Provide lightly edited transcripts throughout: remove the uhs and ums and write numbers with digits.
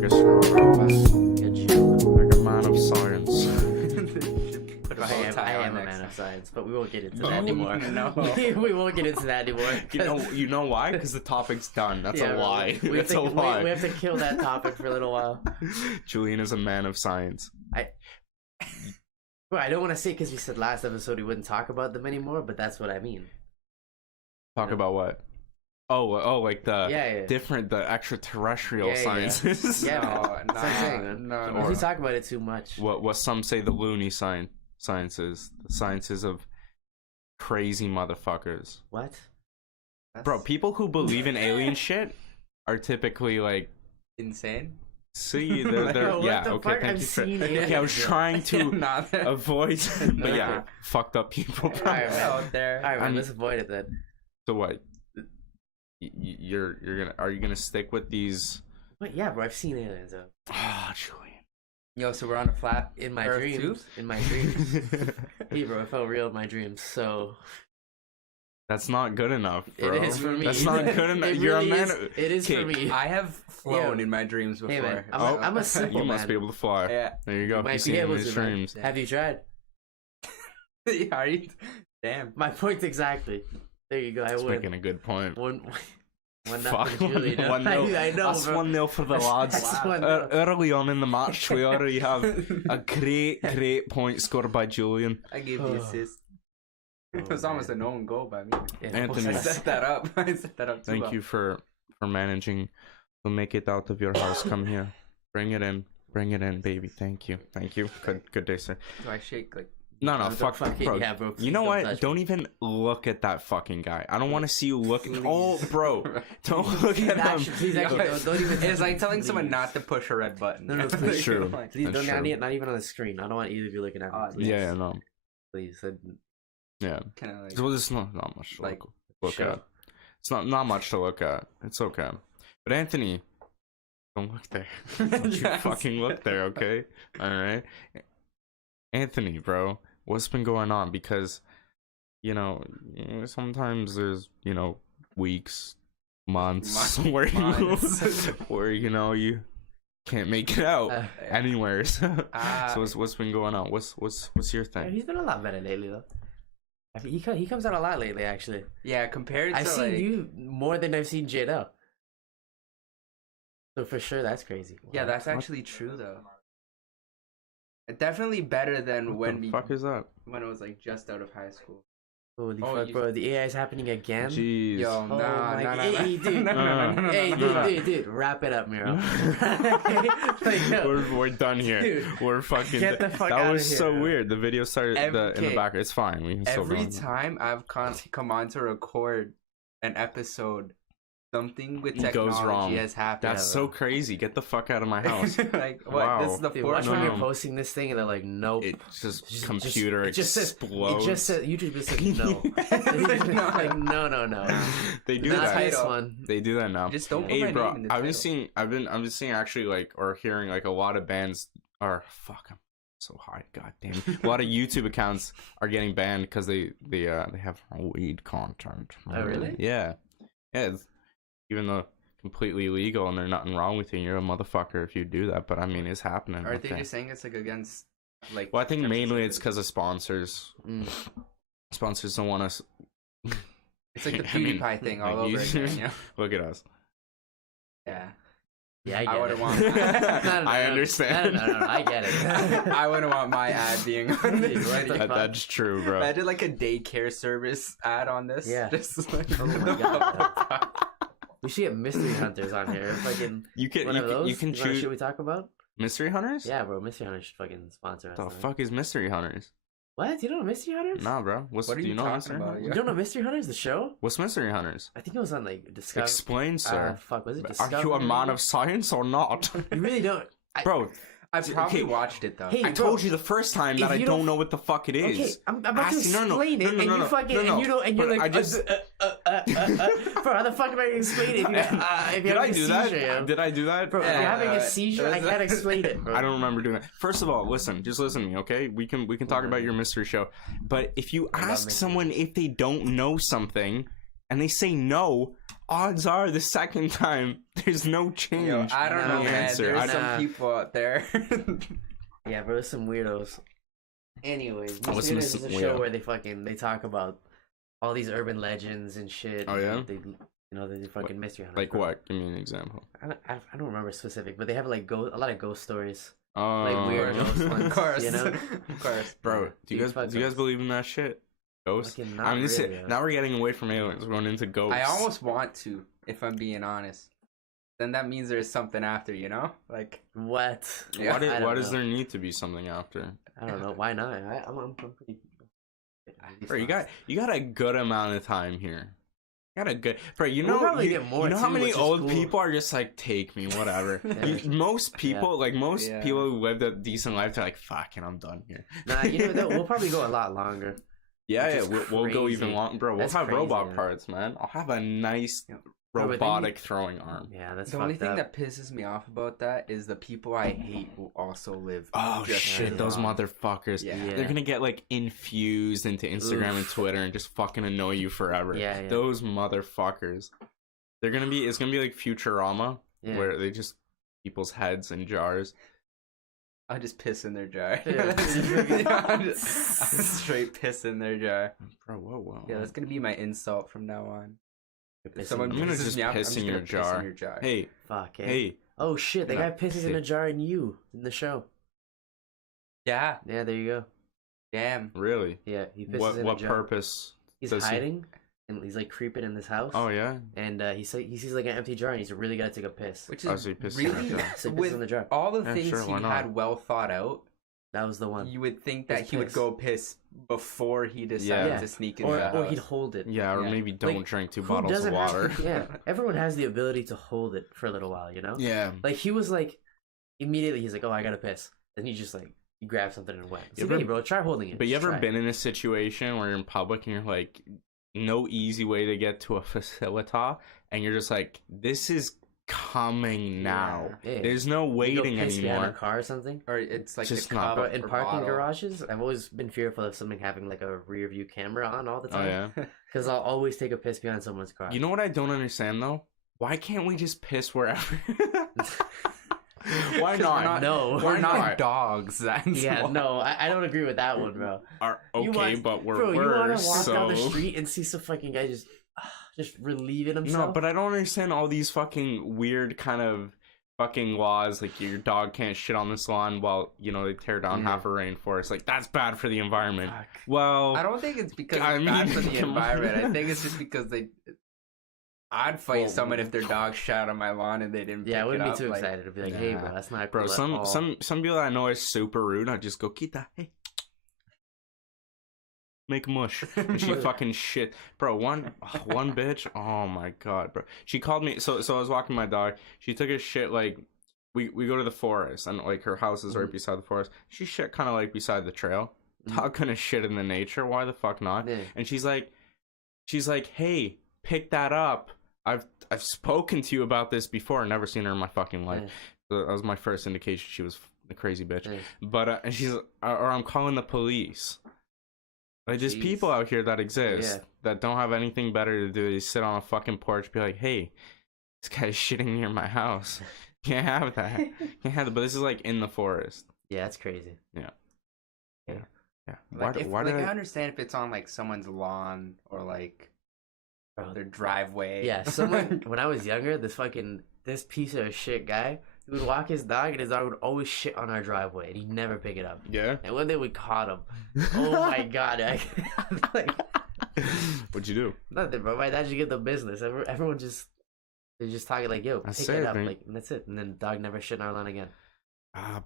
like a strong robot, Good shit. like a man of science. I am a man of science, but we won't get into that No, anymore. no. We won't get into that anymore. You know why? Because the topic's done. That's Yeah, a lie. We have, That's to, a lie. we have to kill that topic for a little while. Julian is a man of science. Well, I don't want to say because we said last episode we wouldn't talk about them anymore, but that's what I mean. Talk about what? Oh, like the different, the extraterrestrial sciences. Yeah, No, that's what I'm saying, man. no. If we talk about it too much. What some say the loony sciences, the sciences of crazy motherfuckers. What? Bro, people who believe in alien shit are typically like Insane. See, they're What yeah, the okay, fuck? thank I've you for. seen Okay, I was aliens, trying to Not there. avoid, but yeah, fucked up people. Alright, man. out there. Alright, I man, mean- let's avoid it then. So what? You're gonna stick with these? But yeah, bro, I've seen aliens though. Ah, Julian. Yo, so we're on a flat In my Earth dreams. too? In my dreams. Hey, bro, it felt real in my dreams. So That's not good enough, bro. it is for me. That's not good enough. It You're really a man. is- It is for me. I have flown Yeah. in my dreams before. Hey, man, Oh, I'm a simple You man. must be able to fly. Yeah. There you go. You might You be see it in able his to, man. dreams. Have you tried? Are you? Damn. My point exactly. There you go. I That's win. making a good point. One Fuck. nothing, Julian. 1-0. I know, That's bro. 1-0 for the lads. That's Wow. 1-0. Early on in the match, we already have a great point scored by Julian. I gave the assist. It was almost a known goal by me. Yeah, Anthony. I set that up. I set that up too Thank well. you for managing to make it out of your house. Come here. Bring it in, baby. Thank you. Good day, sir. Do I shake like? No, Don't fuck, fucking- bro. yeah, bro, You please know don't what? touch Don't me. even look at that fucking guy. I don't want to see you look. Please. Oh, bro, don't look at him. Actually, please, actually, don't even. It's like telling someone please. not to push a red button. No, no, That's please. true. Please That's don't. true. Not even on the screen. I don't want either of you looking at me. Oh, Please. Yeah, no, Please. yeah. Kind of like. So there's not much to Like, look show. at. It's not much to look at. It's okay. But Anthony, don't look there. Don't you Yes. fucking look there, okay? All right. Anthony, bro, what's been going on? Because, sometimes there's, weeks, months where Months. where you can't make it out anywhere. So Ah. what's been going on? What's your Yeah, thing? he's been a lot better lately, though. He comes out a lot lately, actually. Yeah, compared to I've seen like, you more than I've seen Jado. So for sure, that's crazy. Yeah, that's actually true though. Definitely better than What when the fuck is that? when it was like just out of high school. Holy Oh, fuck, you- bro. The AI is happening again. Jeez. Yo, Oh nah, my nah, God. Hey, dude. Hey, dude, wrap it up, Miro. Like, no. We're done here. Dude, We're fucking. get the fuck that outta was here, so bro. weird. The video started in the Okay. back. It's fine. We can still go Every on. time I've come on to record an episode, something with It goes technology wrong. has happened. That's so crazy. Get the fuck out of my house. Like what? Wow. This is the Dude, fourth watch No, when no. you're posting this thing and they're like, nope. It just Just- computer it just says- explodes. It just said YouTube just said no. Like no. They do Not that. this Title. one. They do that now. Just don't put Hey, my bro. name in the I've been title. seeing actually like or hearing like a lot of bands are fuck. I'm so high. God damn. A lot of YouTube accounts are getting banned because they have weed content. Oh, really? Yeah. Even though completely illegal and there's nothing wrong with you, you're a motherfucker if you do that. But I mean, it's happening. Are they okay. just saying it's like against like? Well, I think terms and mainly it's conditions? because of sponsors. Mm. Sponsors don't want us. It's like the I mean, PewDiePie thing all like over you- again. You know? Look at us. Yeah. Yeah, I I get wouldn't it. want- No, I understand. No, I get it. I wouldn't want my ad being on Dude, this. what the fuck? That's true, bro. Imagine like a daycare service ad on this. Yeah. Just like, Oh my God. We should get mystery hunters on here. Fucking You can one you of can, those. you can You wanna choose shit we talk about? mystery hunters. Yeah, bro. Mystery hunters should fucking sponsor us. The man. fuck is mystery hunters? What? You don't know mystery hunters? Nah, bro. What are do you you know talking mystery about? hunters? You don't know mystery hunters? The show? What's mystery hunters? I think it was on like Discovery. Explain, sir. Fuck, was it Are Discovery? you a man of science or not? You really don't. Bro, I probably Okay. watched it though. Hey, I bro, told you the first time that if I you don't don't- know what the fuck it is. Okay, I'm about to Ask- no, no, explain no, it, no, and no, you no, fucking, no, no. and you don't, and you're But like, I just- bro, how the fuck am I gonna explain it? If you're, if Did you're I having a do seizure, that? yo? Did I do that? Bro, if you're having a seizure, I it was- can't explain it, bro. I don't remember doing that. First of all, listen, just listen to me, okay? We can talk about your mystery show. But if you I love ask mystery someone if they don't know something, and they say no, odds are the second time there's no change. Yo, I don't know, man. answer. There's some people out there. Yeah, bro, there's some weirdos. Anyways, What's this is a show weirdo? where they talk about all these urban legends and shit. Oh, yeah? They fucking mystery hunters. Like bro. what? Give me an example. I don't remember specific, but they have like a lot of ghost stories. Oh, Like weird ghost ones. Of course. You know? Of course. bro. Do you Dude, fuck guys ghosts. believe in that shit? Ghosts? Fucking not I mean, this really, is, yeah. now we're getting away from aliens. We're going into ghosts. I almost want to, if I'm being honest. Then that means there's something after, you know? Like, What? Yeah. Why, I don't why does know. there need to be something after? I don't know. Why not? I'm pretty. Bro, you got a good amount of time here. You got a good, bro. You We'll know, probably get more you know how too, many which is old cool. people are just like, take me, whatever. Yeah. Most people, like most Yeah. people who lived a decent life, they're like, fucking, I'm done here. Nah, we'll probably go a lot longer. Yeah, Which yeah, is we'll go even crazy. long, bro. We'll That's have crazy, robot man. parts, man. I'll have a nice Bro, but then robotic throwing arm. Yeah, that's the only fucked thing up. that pisses me off about that is the people I hate who also live. Oh just shit, as those long. motherfuckers. Yeah. Yeah. They're gonna get like infused into Instagram and Oof. Twitter and just fucking annoy you forever. Yeah, yeah. Those motherfuckers. It's gonna be like Futurama, Yeah. where they just people's heads in jars. I just piss in their jar. Yeah. I'm straight piss in their jar. Bro, whoa. Yeah, that's gonna be my insult from now on. If Pissing someone in I'm gonna pisses just me off, piss I'm in just your gonna piss jar. in your jar. Hey, Fuck. Eh? hey. Oh shit! The You're guy not pisses in a sick. jar in you in the show. Yeah, Yeah, there you go. damn. Really? Yeah, he pisses in What a jar. purpose? He's does he- hiding, and he's like creeping in this house. Oh yeah. And he sees like an empty jar, and he's really gotta take a piss. Which Oh, is so he pisses in really the jar. So he pisses with in the jar. all the Yeah, things sure, he why not? had well thought out. That was the one. You would think that His he would piss. go piss before he decided Yeah. to sneak into the Or house. he'd hold it. Yeah, or Yeah. maybe don't Like, drink 2 Who bottles of doesn't water. have? Yeah, everyone has the ability to hold it for a little while, you know. Yeah. Like he was like, immediately he's like, "Oh, I gotta piss," and he just like you grab something and went. It's You like, ever- hey, bro, try holding it. But you Just ever try it. been in a situation where you're in public and you're like, no easy way to get to a facilita, and you're just like, this is coming now. Yeah. There's no You go waiting piss behind a anymore. car or something? Or it's like Just the not- cup Bro, in or parking bottle. garages, I've always been fearful of something having like a rear view camera on all the Oh time. yeah. Because I'll always take a piss behind someone's car. You know what I don't understand though? Why can't we just piss wherever? Why 'Cause not? No. We're Why not not? dogs. That's Yeah, why. no, I don't agree with that one, bro. Okay, You want- but we're Bro, you want worse. to walk so... down the street and see some fucking guy just relieving himself? No, but I don't understand all these fucking weird kind of fucking laws. Like your dog can't shit on this lawn while they tear down half a rainforest. Like that's bad for the environment. Fuck. Well, I don't think it's because I it's bad mean, for the come on. environment. I think it's just because I'd fight Well, someone if their dog shat on my lawn and they didn't. Yeah, I pick wouldn't it be up. too Like, excited to be like, hey, bro, Nah. that's not bro, cool at some all. some people that I know is super rude. I just go, Kita, hey, make mush. And she fucking shit, bro. One bitch. Oh my god, bro. She called me. So I was walking my dog. She took a shit like. We go to the forest and like her house is right beside the forest. She shit kind of like beside the trail. Dog gonna shit in the nature. Why the fuck not? Yeah. And she's like, hey, pick that up. I've spoken to you about this before. Never seen her in my fucking life. Yeah. So that was my first indication she was a crazy bitch. Yeah. But and she's or I'm calling the police. Like there's Jeez. people out here that exist Yeah. that don't have anything better to do. They sit on a fucking porch, be like, hey, this guy's shitting near my house. Can't have that. Can't have that. But this is like in the forest. Yeah, that's crazy. Yeah. Like, Why I did I? understand if it's on like someone's lawn or like Bro, their driveway. yeah, someone, when I was younger, this piece of shit guy, he would walk his dog, and his dog would always shit on our driveway, and he'd never pick it up. Yeah. And one day we caught him. Oh my god. Like, What'd you do? nothing, bro. My dad just get the business. Everyone they're just talking like, yo, That's pick it, it up. man. Like, and that's it. And then the dog never shit in our lawn again.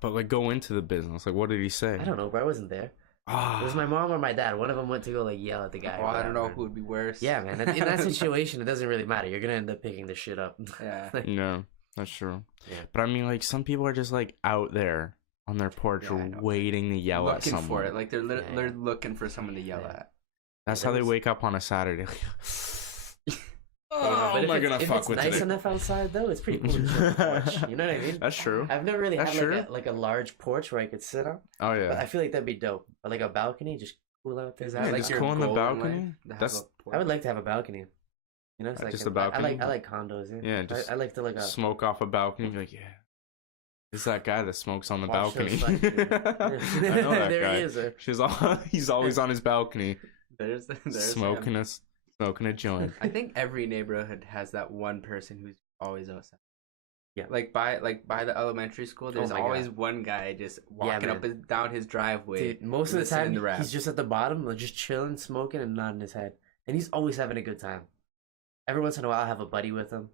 But like go into the business. Like what did he say? I don't know, bro. I wasn't there. It was my mom or my dad. One of them went to go like yell at the guy. or Well, I don't know whatever. who would be worse. Yeah, man. In that situation, it doesn't really matter. You're gonna end up picking the shit up. Yeah. Like, No, that's true. Yeah. But I mean, like some people are just like out there on their porch Yeah, I know. waiting to yell at Looking someone. for it. Like they're Yeah. they're looking for someone to yell Yeah. at. That's Yeah, how they there was- wake up on a Saturday. Yeah, but am I if gonna it's fuck with nice today? enough outside though, it's pretty cool to chill on the porch. You know what I mean? That's true. I've never really That's had true. like a large porch where I could sit on, Oh but yeah. I feel like that'd be dope. Or like a balcony, just cool out there. Is Yeah, that like just your go on the goal in balcony? life, to have That's- a porch? I would like to have a balcony. You know, it's like just a I balcony. like condos. Yeah, Yeah, just I like to like smoke off a balcony. Be like, yeah, it's that guy that smokes on the watch balcony. those fucking- I know that there guy. he is. He's always on his balcony, There's smoking him. smoking a joint. I think every neighborhood has that one person who's always outside. Yeah. Like by the elementary school, there's my always God. one guy just walking man. up and down his driveway. Dude, most of the listening time to rap. he's just at the bottom, like, just chilling, smoking, and nodding his head, and he's always having a good time. Every once in a while, I have a buddy with him.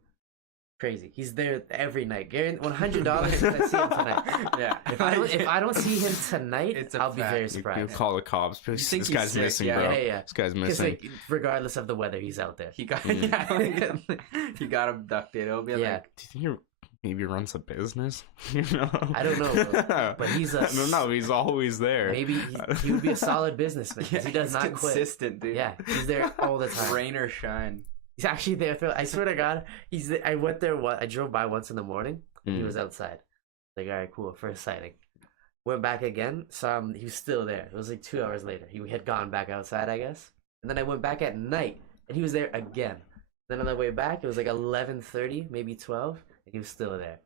Crazy. He's there every night. $100 if I see him tonight. Yeah. If I don't see him tonight, a I'll be fact. very You surprised. call the cops. think This he's guy's sick, missing, yeah. bro. Yeah. This guy's Because missing. like, regardless of the weather, he's out there. he got Mm. he got abducted. It'll be Yeah. like Do you think he maybe runs a business? You know? I don't know, but he's a no, he's always there. maybe he would be a solid businessman because he does he's not quit. consistent, dude. Yeah, he's there all the time. Rain or shine. He's actually there. I swear to God, he's. I went there. I drove by once in the morning. And He Mm. was outside. Like, all right, cool. First sighting. Went back again. Saw him. He was still there. It was like 2 hours later. He had gone back outside, I guess. And then I went back at night, and he was there again. Then on the way back, it was like 11:30, maybe 12, and he was still there.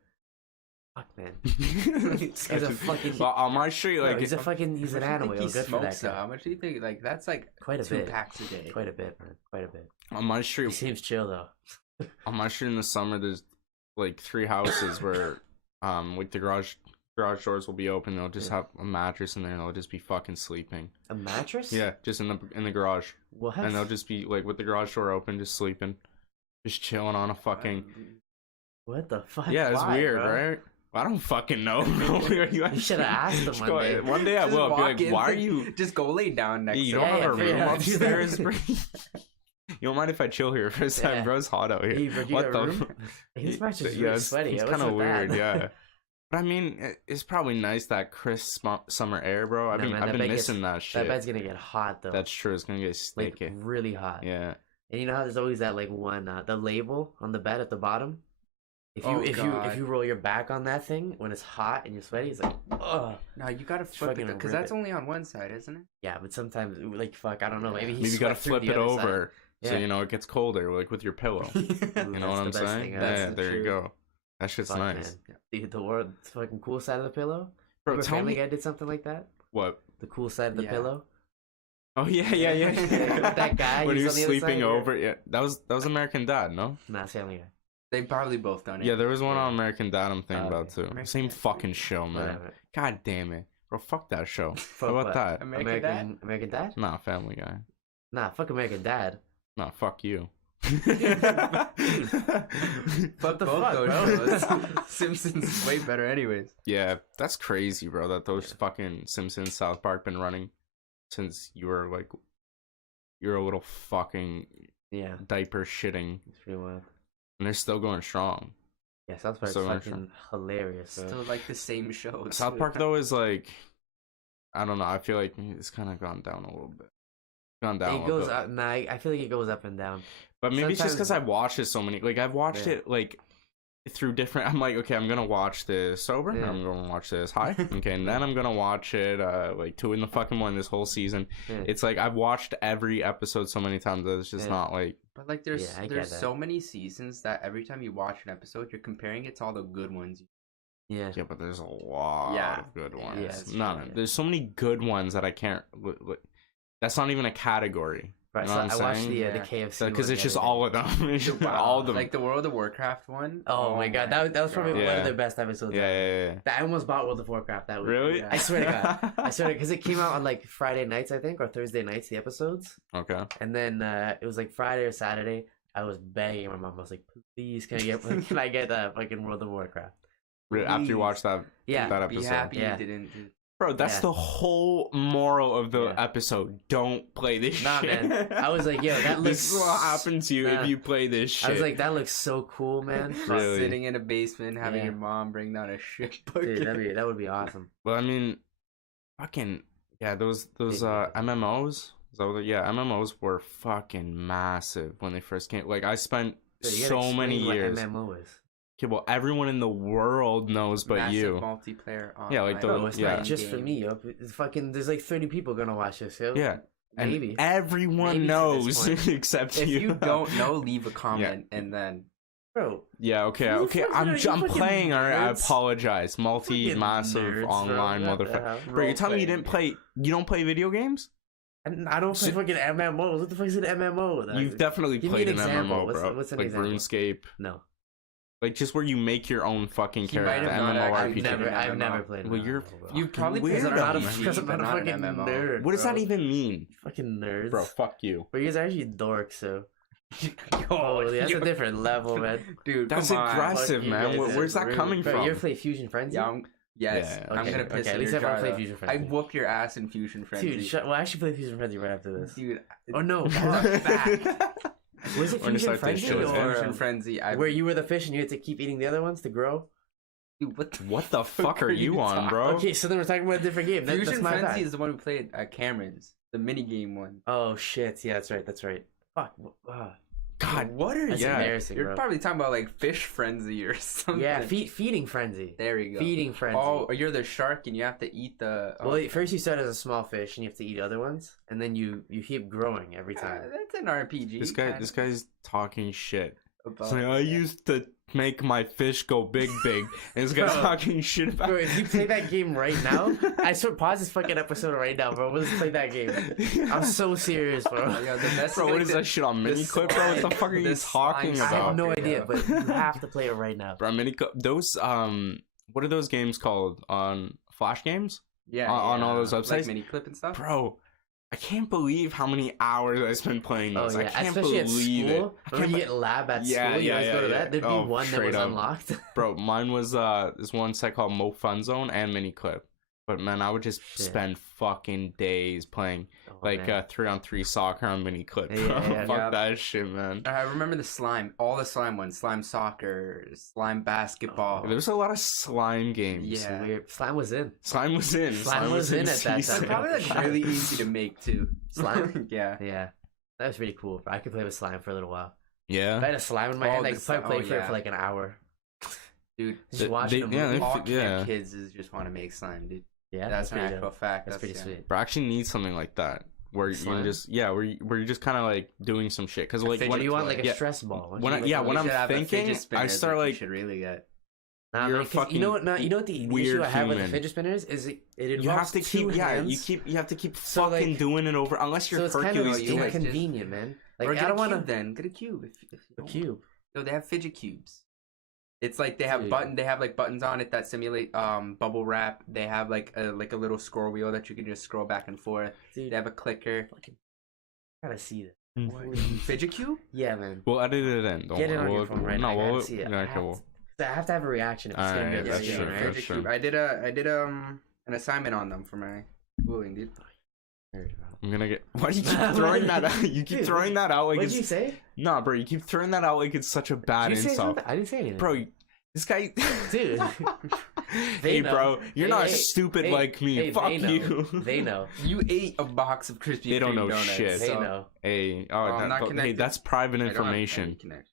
Fuck, man. This guy's a fucking. Well, on my street, No, like he's a fucking. He's an How much animal. do you Yo, think good for that smokes, though? guy. How much do you think? Like that's like Quite a 2 bit. packs a day. Quite a bit, man. Quite a bit. on my He street, seems chill though. in the summer, there's like 3 houses where, like the garage doors will be open. They'll just Yeah. have a mattress in there, and they'll just be fucking sleeping. A mattress? Yeah, just in the garage, What? and they'll just be like with the garage door open, just sleeping, just chilling on a fucking. What the fuck? Yeah, it's Why, weird, bro? right? I don't fucking know. You should have asked him one day. One day I Just will. I'll be walk like, in, why are you? Just go lay down next You to don't him. have a yeah, room yeah. upstairs, bro? You don't mind if I chill here for a second, Yeah. bro? It's hot out here. Hey, bro, do you What got a the? room? Hey, this mattress is Yeah, really it's sweaty. What's kind of with that? weird, yeah. But I mean, it's probably nice that crisp summer air, bro. I've No, been man, I've that been bed missing that That shit. bed's gonna get hot though. That's true. It's gonna get like sticky. really hot. Yeah. And you know how there's always that like one the label on the bed at the bottom. If you Oh, if God. you roll your back on that thing when it's hot and you're sweaty, it's like ugh. No, you gotta flip fucking it because rip that's it. only on one side, isn't it? Yeah, but sometimes like fuck, I don't know. Maybe he Maybe you gotta sweat through flip the it other side. over so Yeah. you know it gets colder, like with your pillow. Ooh, You know that's what the I'm best saying? thing, Yeah, that's the there you truth. go. That shit's Fuck, nice. man. The world fucking cool side of the pillow. Bro, Remember tell Family me Guy did something like that. what? The cool side of the Yeah. pillow. Oh yeah. That guy, when he he was was on the other sleeping side, yeah. over. Yeah, that was American Dad, no? Nah, it's Family Guy. They probably both done it. Yeah, there was one Yeah. on American Dad I'm thinking Oh, about okay. too. American Same Dad. fucking show, man. Whatever. God damn it, bro. Fuck that show. Fuck How about what? that? American Dad? American Dad? Nah, Family Guy. Nah, fuck American Dad. Nah, fuck you. Fuck What the both fuck, those bro? shows. Simpsons is way better, anyways. Yeah, that's crazy, bro. That those fucking Simpsons, South Park been running since you're a little fucking Yeah, diaper shitting, it's pretty wild. and they're still going strong. Yeah, South Park's So fucking hilarious. Bro. Still like the same shows. South Park though is like, I don't know. I feel like it's kind of gone down a little bit. Gone down. It a goes bit. up. Nah, I feel like it goes up and down. But maybe it's just because sometimes- I've watched it so many. Like I've watched Yeah. it like through different. I'm like, okay, I'm gonna watch this sober. Yeah. I'm gonna watch this high. Okay, and then I'm gonna watch it like 2 in the fucking morning this whole season. Yeah. It's like I've watched every episode so many times that it's just Yeah. not like. But like there's Yeah, I get there's that. so many seasons that every time you watch an episode, you're comparing it to all the good ones. Yeah. Yeah, but there's a lot Yeah. of good Yeah, ones. that's no, true, yeah. there's so many good ones that I can't. That's not even a category. Right, You so know what I I'm watched saying? the Yeah. KFC Because one it's the just other all day. of them. It's just Wow. all of them. Like the World of Warcraft one. Oh my god, that was probably one Yeah. of their best episodes. yeah, ever. yeah, I almost bought World of Warcraft that week. Really? Yeah. I swear to God. I swear because it came out on like Friday nights, I think, or Thursday nights, the episodes. Okay. And then it was like Friday or Saturday. I was begging my mom. I was like, please, can I get fucking World of Warcraft? After you Please. watch that Yeah. that Be episode, happy Yeah. you didn't. Do... bro, that's Yeah. the whole moral of the Yeah. episode. Don't play this Nah, shit. man. I was like, yo, that This looks. is what happens to you Nah. if you play this shit. I was like, that looks so cool, man. Really? Sitting in a basement, having Yeah. your mom bring down a shit Dude, bucket. that would be awesome. well, I mean, fucking yeah, those Yeah. MMOs. So yeah, MMOs were fucking massive when they first came. Like I spent Dude, you gotta so many explain what years. MMO is. Okay, well, everyone in the world knows but Massive you. multiplayer. Yeah, like online the- Bro, it's yeah. not just for me, yo. It's fucking. There's like 30 people gonna watch this, yo. Yeah. And Maybe. everyone Maybe to knows this point. except If you. you don't know, leave a comment and then. Bro, Yeah, okay, Who the okay. fuck's I'm you fucking playing. Alright, I nerds. apologize. Multi-massive nerds, bro. online What the motherfucker. hell? Bro, you're telling me you didn't play? You don't play video games? And I don't play fucking MMOs. What the fuck is an MMO? You've definitely Give me played an an example. MMO, bro. What's an like example? RuneScape, No. like just where you make your own fucking He might character. have not actually MMORPG. I've never played. Well, you're You probably weird. played Because I'm an not a, RPG, because I'm but not a not an fucking MMO. nerd. What does that bro. even mean, Fucking nerds. bro? Fuck you. But you guys are actually dorks, so. Oh, That's a different level, man. Dude, That's come on. aggressive, Fuck you man. guys, Where's that rude. coming Bro, from? you ever play Fusion Frenzy? Yeah, yes, Yeah, I'm okay, gonna piss okay, in at least your everyone jar, play though. Fusion Frenzy. I whoop your ass in Fusion Frenzy. Dude, well, I actually play Fusion Frenzy right after this. Dude, Oh no, back. was it We're gonna Fusion start this Frenzy shit, or Fusion Frenzy. where you were the fish and you had to keep eating the other ones to grow? Dude, What the fuck are you on, bro? Okay, so then we're talking about a different game. That's Fusion my Frenzy bad. is the one we played at Cameron's, the mini game one. Oh shit, yeah, that's right, that's right. Fuck. God, what are That's you? embarrassing, You're bro. probably talking about like Fish Frenzy or something. Yeah, feeding frenzy. There we go. Feeding frenzy. Oh, you're the shark and you have to eat the. Well, first you start as a small fish and you have to eat other ones, and then you keep growing every time. That's an RPG. this guy's talking shit. About, It's like, I used to make my fish go big, and this guy's Bro. talking shit about. Bro, if you play that game right now, I swear, pause this fucking episode right now, bro. Let's play that game. I'm so serious, bro. Yo, the best Bro, is, what like, is the- that shit on the mini clip, bro? What the slime- fuck are you the talking slime I have about? no soccer, idea, yeah. but you have to play it right now. Bro, mini clip. Those what are those games called on Flash games? Yeah, on all those like websites? mini clip and stuff. Bro, I can't believe how many hours I spent playing Oh those. I yeah, can't especially at believe school. it. I When can't you be- get lab at Yeah, school, you yeah, guys go to yeah, that. There'd be oh, one that straight was up. unlocked. Bro, mine was this one site called Mo Fun Zone and Mini Clip. But man, I would just Shit. spend fucking days playing Oh, like man. 3-on-3 soccer on Mini Clip. Yeah, yeah, Fuck yeah. that shit, man. I remember the slime, all the slime ones, slime soccer, slime basketball. There was a lot of slime games. Yeah. So weird. Slime was in. Slime was in. Slime was in at that season. They're probably like really easy to make too. Slime? Yeah. Yeah, that was pretty cool. I could play with slime for a little while. If I Yeah. had a slime in my Oh, hand, I the could probably sli- play oh, for it yeah. for like an hour. Dude, Just They- watching they- a yeah, movie. they- all yeah. camp kids just want to make slime, dude. Yeah, That's an pretty actual dope. fact. That's pretty yeah. sweet. Bro, I actually need something like that. Where you Slime? just where you're just kind of like doing some shit. Cause like fidget What when do you want, like a yeah. stress ball? Why don't When you I- like yeah, a when little- I'm should have a thinking, fidget spinner I is start what you like should really get. Nah, you're man, a 'cause you know what? No, you know what the issue weird I have with the human. fidget spinners is it involves you have to two keep hands. you have to keep So, fucking like- doing it over unless So you're it's kind Hercules of you like doing it. inconvenient, man. Like Or I get don't a want cube to then. Get a cube. If a you cube. No, they have fidget cubes. It's like they have Dude. They have like buttons on it that simulate bubble wrap. They have like a little scroll wheel that you can just scroll back and forth. Dude, They have a clicker. gotta see that. Fidget cube? Yeah, man. We'll edit it in. Don't Get it worry. on your phone right no, now. I we'll, gotta see it. yeah, I okay, have we'll- to- 'cause I have to have a reaction if it's gonna Alright, get that's this true, game, that's right? Fidget true. cube. I did an assignment on them for my schooling, dude. I'm gonna get. Why do you keep throwing that out? You keep Dude, throwing that out like What it's. did you say? Nah, bro, you keep throwing that out like it's such a bad Did you say insult. something? I didn't say anything. Bro, this guy. Dude. Hey, know. bro, you're Hey, not hey, stupid hey, like me. hey, Fuck they know. you. They know. You ate a box of Krispy They don't Kreme know donuts, shit. They so- know. Hey, I'm not hey, connected. that's private I don't have information. any connection.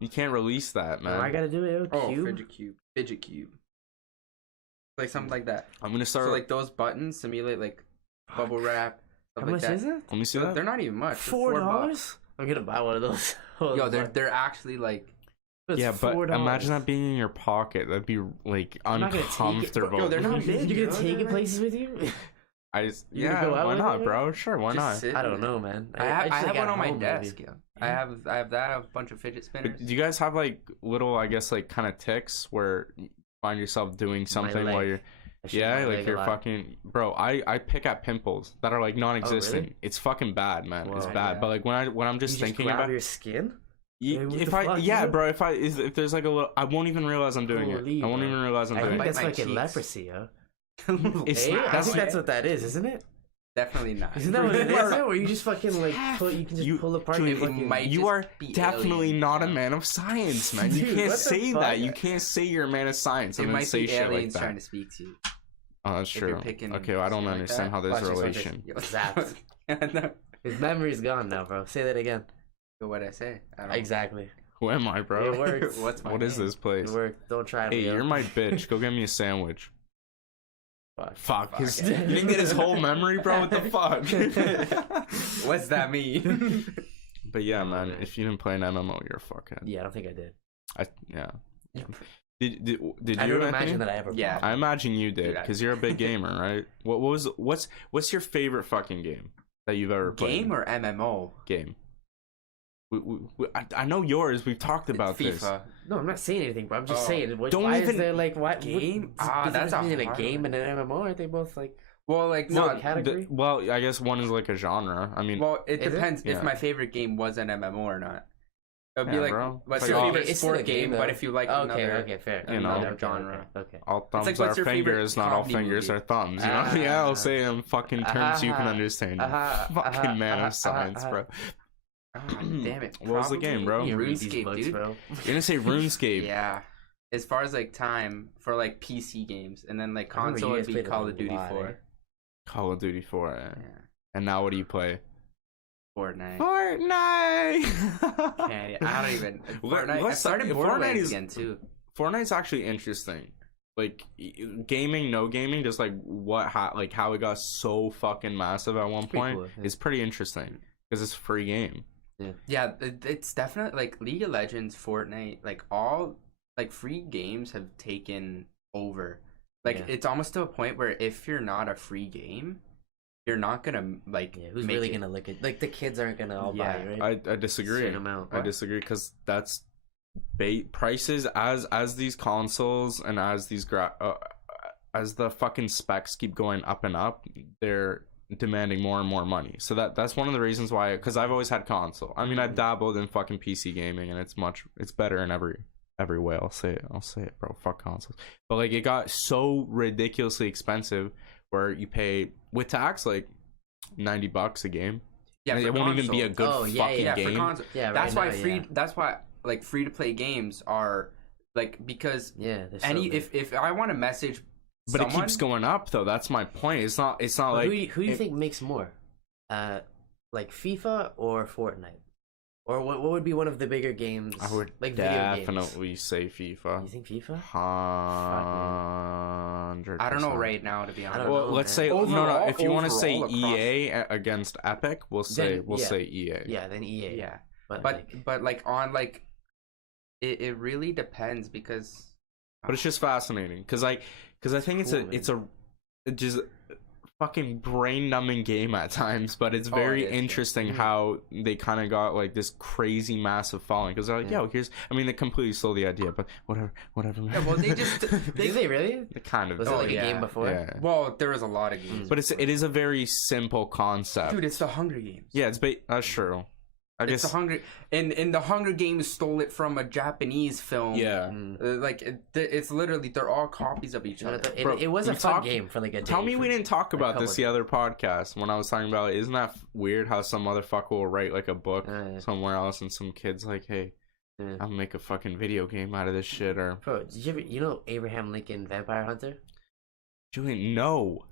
You can't release that, man. I gotta do it. Oh, Cube. fidget cube. Like something like that. I'm gonna start. So like those buttons simulate like bubble wrap. How Stuff like much that. is it? let me see So that. they're not even much. They're $4? I'm gonna buy one of those. Oh, Yo, fuck. they're actually like. It's Yeah, but $4. imagine that being in your pocket. That'd be like I'm not gonna take it. uncomfortable. Yo, they're not You're big. gonna take it places with you? I just, You gonna yeah, go out why with not, it? bro? Sure, why Just not? sit I don't in know, it. man. I have just, like, one at on my home, desk. maybe. Yeah. I have that. I have a bunch of fidget spinners. But do you guys have like little, I guess, like kind of ticks where you find yourself doing something while leg. you're, I shave yeah, my like leg a you're lot. fucking, bro. I pick at pimples that are like non-existent. really? It's fucking bad, man. It's Whoa, bad. yeah. But like when I'm just You thinking grab about, your skin? you, Hey, what if the I, fuck, yeah, dude? bro. If there's like a little, I won't even realize I'm doing Holy, it. I won't bro. even realize I'm I doing think bite it. that's my fucking cheeks. leprosy, yo. It's Hey, not- I that's think what- that's what that is, isn't it? Definitely not. Isn't that what it is? though? Where you just fucking like you can just You- pull apart Julian, your fucking... might You just are be definitely aliens, not a bro. man of science, man. You Dude, can't what the say fuck? that. You can't say you're a man of science It and then might say be shit like aliens that. trying to speak to you. Oh, that's if you're true. picking Okay, well, I don't shit like understand that. how there's Watch a this, watch relation. Yo, Zapped. no. His memory's gone now, bro. Say that again. So what I say? I don't Exactly. Who am I, bro? It works. What's my What is name? this place? It worked. Don't try it. Hey, Leo. you're my bitch. Go get me a sandwich. Fuck. You didn't get his whole memory, bro? What the fuck? What's that mean? But yeah, man, if you didn't play an MMO, you're a fuckhead. Yeah, I don't think I did. Yeah. Did I you don't imagine that I ever. Yeah. I imagine you did, because you're a big gamer, right? What's your favorite fucking game that you've ever played? Game or MMO? Game. I know yours. We've talked about FIFA. this. No, I'm not saying anything, but I'm just saying. Don't why even is there like why game? That's a a hard game one. and an MMO. Aren't they both like? Well, like No, no. category. Well, I guess one is like a genre. I mean, Well, it Is it? depends if Yeah. my favorite game was an MMO or not. It would be Yeah, like, bro. what's It's your like, favorite it's still a sport game? though. But if you like Okay, fair. You know, Okay, genre. Okay. all thumbs like, are what's your favorite fingers, not all comedy fingers movie? are thumbs. You know? Ah. Yeah, I'll say in fucking terms you can understand. You fucking uh-huh, man uh-huh, of science, bro. Oh, damn it! What was the game, bro? You read these RuneScape, books, dude. bro. You're gonna say RuneScape. Yeah. As far as like time for like PC games, and then like I remember console you would guys be played Call a of Duty lot, 4. eh? Call of Duty 4. Yeah. And now what do you play? Fortnite. Fortnite. I don't even. What- Fortnite. I what's started that- Borderlands Fortnite is- again too. Fortnite's actually interesting. Like gaming, no gaming, just like how it got so fucking massive at one pretty point cool, yeah. is pretty interesting because it's a free game. Yeah, it's definitely like League of Legends, Fortnite, like all like free games have taken over. Like Yeah. it's almost to a point where if you're not a free game, you're not gonna like. Yeah, who's make really it. gonna look at? Like the kids aren't gonna all buy, Yeah. it, right? I disagree. Certain amount. I disagree because that's prices as these consoles and as these as the fucking specs keep going up and up, they're demanding more and more money. So that's one of the reasons why, because I've always had console. I mean, I've dabbled in fucking PC gaming, and it's better in every way. I'll say it, bro. Fuck consoles. But like, it got so ridiculously expensive where you pay with tax like $90 a game. Yeah, And for it won't even be a console. good Oh, yeah, fucking Yeah, game. for console. Yeah, right That's why now, free. yeah. That's why like free to play games are like because Yeah, they're so any good. if I want to message. But someone, it keeps going up though. That's my point. It's not But like who do you think makes more, like FIFA or Fortnite, or what would be one of the bigger games? I would like video games? definitely say FIFA. You think FIFA? 100%. I don't know right now to be honest. don't Well, know, let's man. say no. Overall- If you want to say overall across- EA against Epic, we'll say Then, yeah. EA. Yeah, then EA. Yeah, but but like on like, it really depends because. But it's just fascinating because I think cool, it's a just fucking brain numbing game at times, but it's very it is, yeah. interesting Mhm. how they kind of got like this crazy massive following because they're like, yo, they completely stole the idea, but whatever. Yeah, well, they just did they really? They kind of Was do. it like a yeah. game before? Yeah. well, there was a lot of games, But it is a very simple concept. dude. It's the Hunger Games. Yeah, that's true. I It's guess. the Hunger and the Hunger Games stole it from a Japanese film. Yeah. Like it's literally they're all copies of each You know, other. it, Bro, it was a we fun talked- game for like a day. Tell me we didn't talk about this the couple other podcast when I was talking about it. Isn't that weird how some motherfucker will write like a book Yeah. somewhere else and some kid's like, hey, Yeah. I'll make a fucking video game out of this shit, or Bro, did you ever, you know Abraham Lincoln Vampire Hunter? Julian, no,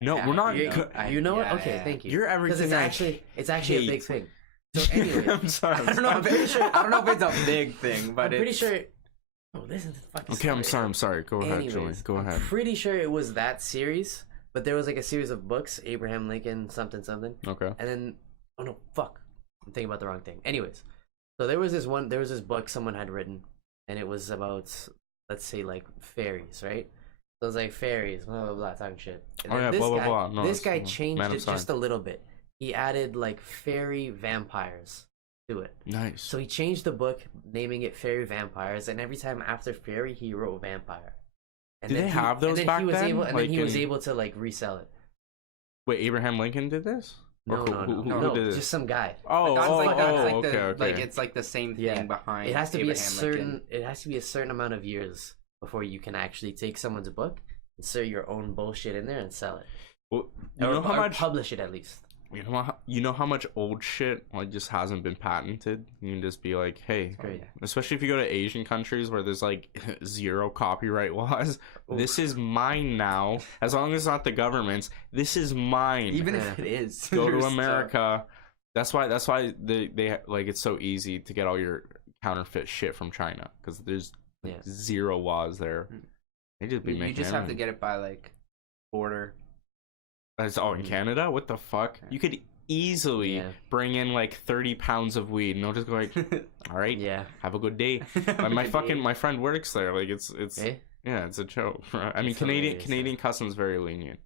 Yeah, we're not. You, you know yeah, it? Okay, yeah. thank you. You're Because everything. it's actually a big hate. thing. So anyway, I'm sorry. I don't know. I'm pretty sure- I don't know if it's a big thing, but I'm pretty it's, sure. Oh, listen to the fucking. Okay, I'm sorry. Go ahead, Anyways, Julian. Go I'm ahead. pretty sure it was that series, but there was like a series of books, Abraham Lincoln something, Okay. and then oh no, fuck, I'm thinking about the wrong thing. Anyways, so there was this book someone had written, and it was about, let's say, like fairies, right? So it was like fairies, blah blah blah, talking shit. And Oh, then yeah, this blah, blah, guy, blah. No, this it's- guy man changed of it just science. a little bit. He added like fairy vampires to it. Nice. So he changed the book, naming it Fairy Vampires, and every time after fairy, he wrote vampire. And Did then they he- have those and then back he was then? Able, and Like then he was in- able to like resell it. Wait, Abraham Lincoln did this? Or No, who no, did this? just some guy. Oh, that's like okay, the okay. like it's like the same thing Yeah. behind. It has to be Abraham a certain. Lincoln. It has to be a certain amount of years before you can actually take someone's book, insert your own bullshit in there, and sell it. Well, you Or, know how or much? publish it at least. You know how much old shit like just hasn't been patented. You can just be like, hey, Great. yeah. especially if you go to Asian countries where there's like zero copyright laws. This is mine now. As long as it's not the government's, this is mine. Even Yeah. if it is, Go to there's still- America. That's why they like it's so easy to get all your counterfeit shit from China because there's like, Yeah. zero laws there. They just be You making just have to anything. get it by like border. That's all in Canada? What the fuck? You could easily bring in like 30 pounds of weed and I'll just go like, all right, have a good day. My friend works there. Like it's yeah, it's a joke. I mean, It's Canadian customs very lenient.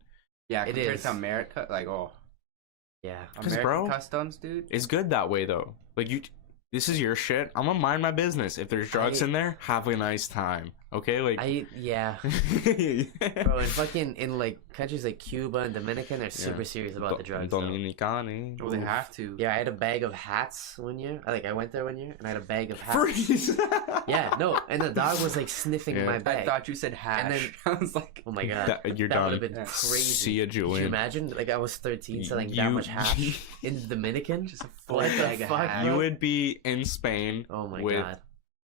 Yeah, It compared is. to America, like American bro, customs, dude. It's good that way though. Like this is your shit. I'm gonna mind my business. If there's drugs in there, have a nice time. Okay, like bro, in like countries like Cuba and Dominican, they're super serious about the drugs. Dominicani. Well, they have to. Yeah, I had a bag of hats one year. I went there one year and I had a bag of hats. Freeze. And the dog was like sniffing my bag. I thought you said hash. And then I was like, oh my god, you're that done. would have been crazy. See ya, Julian. Could you imagine? Like I was 13 selling that much hash in the Dominican. just a full What the bag of fuck, hash. You would be in Spain. Oh my with god.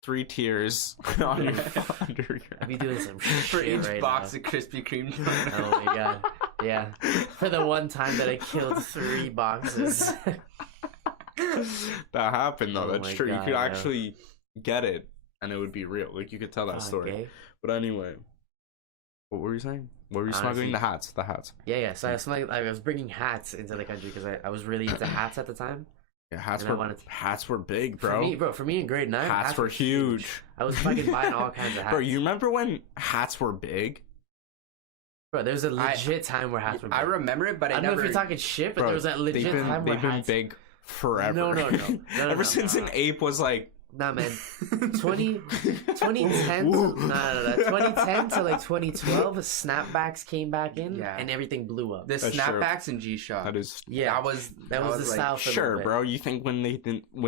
3 tiers on your under your I'd be doing some For shit each right box now. of Krispy Kreme. Oh my god. Yeah. For the one time that I killed 3 boxes. That happened though. Oh That's my true. You God, could yeah. actually get it, and it would be real. Like you could tell that story. Okay. But anyway, what were you saying? What were you smuggling? The hats. The hats. Yeah. So I was bringing hats into the country because I was really into hats at the time. Yeah, hats And I were wanted hats were big, bro. For me in grade 9, Hats were huge. I was fucking buying all kinds of hats. Bro, you remember when hats were big? Bro, there was a legit time where hats were big. I remember it, but I don't know if you're talking shit, but there was that legit time where they've been hats... big forever. No. Ever since an ape was like, nah, man. 2010 to, 2010 to like 2012, snapbacks came back in and everything blew up. The That's snapbacks and G-Shock. that is Yeah, that was the like, style for a sure, little bit. bro. You think when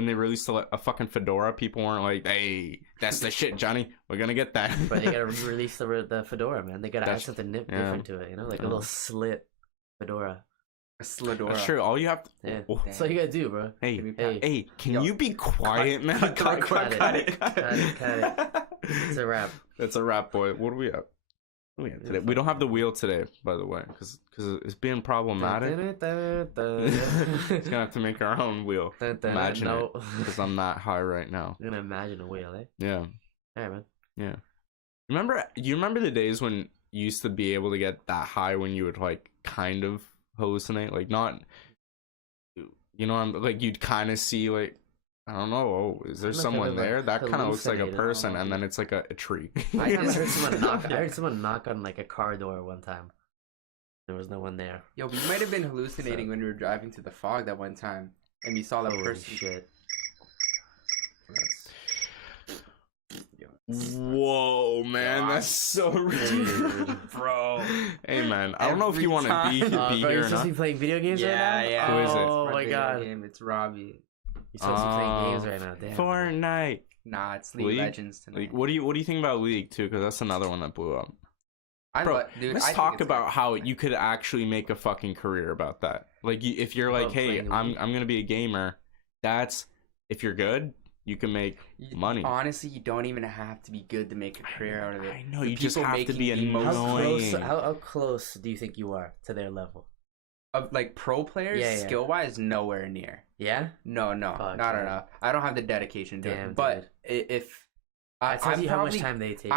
they released a fucking fedora, people weren't like, "Hey, that's the shit, Johnny. We're gonna get that." But they gotta release the fedora, man. They gotta add something different to it, you know, like a little slit fedora. A Sladora. That's true. All you have to. Yeah, Oh, that's all you gotta do, bro. hey, can you be quiet, man? cut it. It's a wrap. That's a wrap, boy. What do we have? What do we have today? We don't have the wheel today, by the way, because it's being problematic. It's gonna have to make our own wheel. Imagine it, because I'm not high right now. I'm gonna imagine a wheel, eh? Yeah. Alright, man. Yeah. You remember the days when you used to be able to get that high when you would like kind of hallucinate, like not, you know, I'm like you'd kind of see like, I don't know, oh, is there someone there? That kind of looks like a person, and then it's like a tree. I just heard someone knock on like a car door one time. There was no one there. Yo, we might have been hallucinating when we were driving to the fog that one time, and we saw that Holy person. shit. Whoa, man, that's so ridiculous, bro. Hey, man, I don't know if you want to be Bro, here you're or supposed not. to be playing video games right now? Yeah. Who is it? Oh my god. Game. It's Robbie. You're supposed to be playing games right now. Damn. Fortnite. Nah, it's League League? Legends tonight. Like, what do you think about League too? Because that's another one that blew up. Dude, Let's I think talk it's about good. how you could actually make a fucking career about that. Like, if you're like, hey, playing I'm League. gonna be a gamer. That's if you're good, you can make money. Honestly, you don't even have to be good to make a career out of it. I know, The you just people have to making be the most annoying. How close do you think you are to their level? of like pro players, Yeah. skill wise, nowhere near. Yeah? No, Fuck, not man. enough. I don't have the dedication to Damn, it. But if I tell I'm you how much probably- time they take.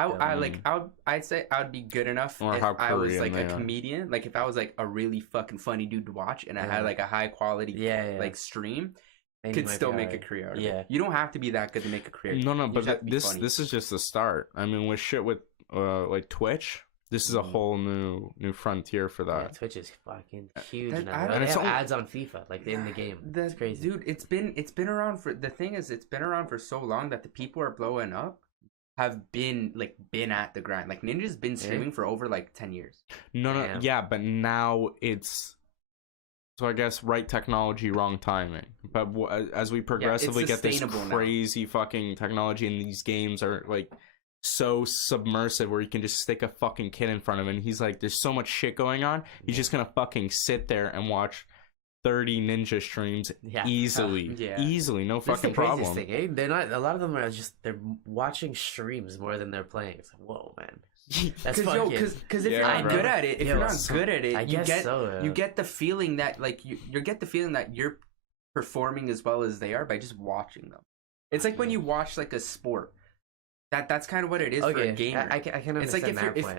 I'd say I'd be good enough Or if how I was Korean like they a are. comedian. Like if I was like a really fucking funny dude to watch, and I Yeah. had like a high quality Yeah. like stream, And you could might still be make a alright. career out of Yeah. it. You don't have to be that good to make a career. No, You but just have to be funny. this is just the start. I mean, with shit with like Twitch, this is a whole new frontier for Yeah, that. Twitch is fucking huge that- now. I- Bro. and They it's have only- ads on FIFA, like in the game. That's crazy. Dude, it's been around for the thing is it's been around for so long that the people who are blowing up have been at the grind. Like Ninja's been streaming for over like 10 years. No, Damn. yeah, but now it's so I guess right technology, wrong timing. But as we progressively get this sustainable now. crazy fucking technology, and these games are like so submersive, where you can just stick a fucking kid in front of him, and he's like, "There's so much shit going on." He's just gonna fucking sit there and watch 30 Ninja streams Yeah. easily, Yeah. easily, no That's the fucking craziest problem. thing, eh? They're not. A lot of them are just they're watching streams more than they're playing. It's like, whoa, man. That's fucking. Because if Yeah, you're not bro. good at it, if Yeah, you're well, not good at it, I you guess get so, yeah. you get the feeling that like you get the feeling that you're performing as well as they are by just watching them. It's like when you watch like a sport. That's kind of what it is for a gamer. I can It's like understand that point.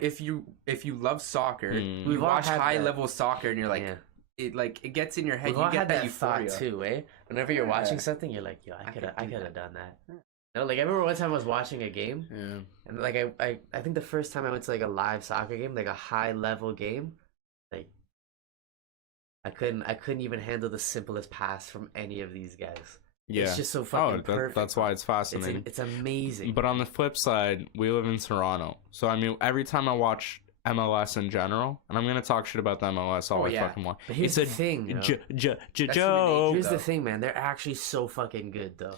if you love soccer, Mm. you We've all watch had high that. level soccer, and you're like, Yeah. it gets in your head. We've You all get had that that thought euphoria. too, eh? Whenever you're watching Yeah. something, you're like, yo, I could could do have that. done that. Yeah. No, like I remember one time I was watching a game, Yeah. and like I think the first time I went to like a live soccer game, like a high level game, like I couldn't even handle the simplest pass from any of these guys. Yeah. It's just so fucking perfect. That's why it's fascinating. It's amazing. But on the flip side, we live in Toronto. So, I mean, every time I watch MLS in general, and I'm going to talk shit about the MLS all fucking long. But here's It's the thing, yo. joke. Here's though. the thing, man. They're actually so fucking good, though.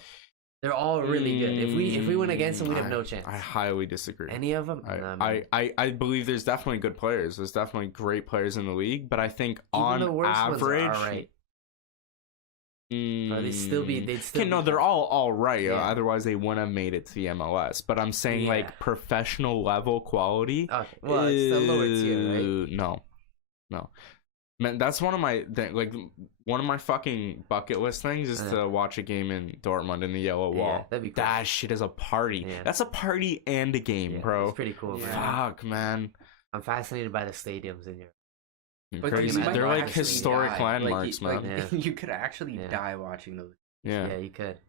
They're all really good. If we went against them, we'd have no chance. I highly disagree. Any of them? Nah, man. I believe there's definitely good players. There's definitely great players in the league, but I think on Even the worst average, ones are alright. But they'd still be. no, they're all right. Yeah. Otherwise, they wouldn't have made it to the MLS. But I'm saying Yeah. like professional level quality. Okay. Well, it's the lower tier, right? No, man. That's one of my one of my fucking bucket list things is to watch a game in Dortmund in the Yellow Wall. Yeah, that'd be cool. That shit is a party. Yeah. That's a party and a game, Yeah, bro. It's pretty cool, man. Fuck, man. I'm fascinated by the stadiums in Europe. But Crazy. you might They're like actually historic die. landmarks, like, man. Yeah. You could actually Yeah. die watching those. Yeah. Yeah, you could.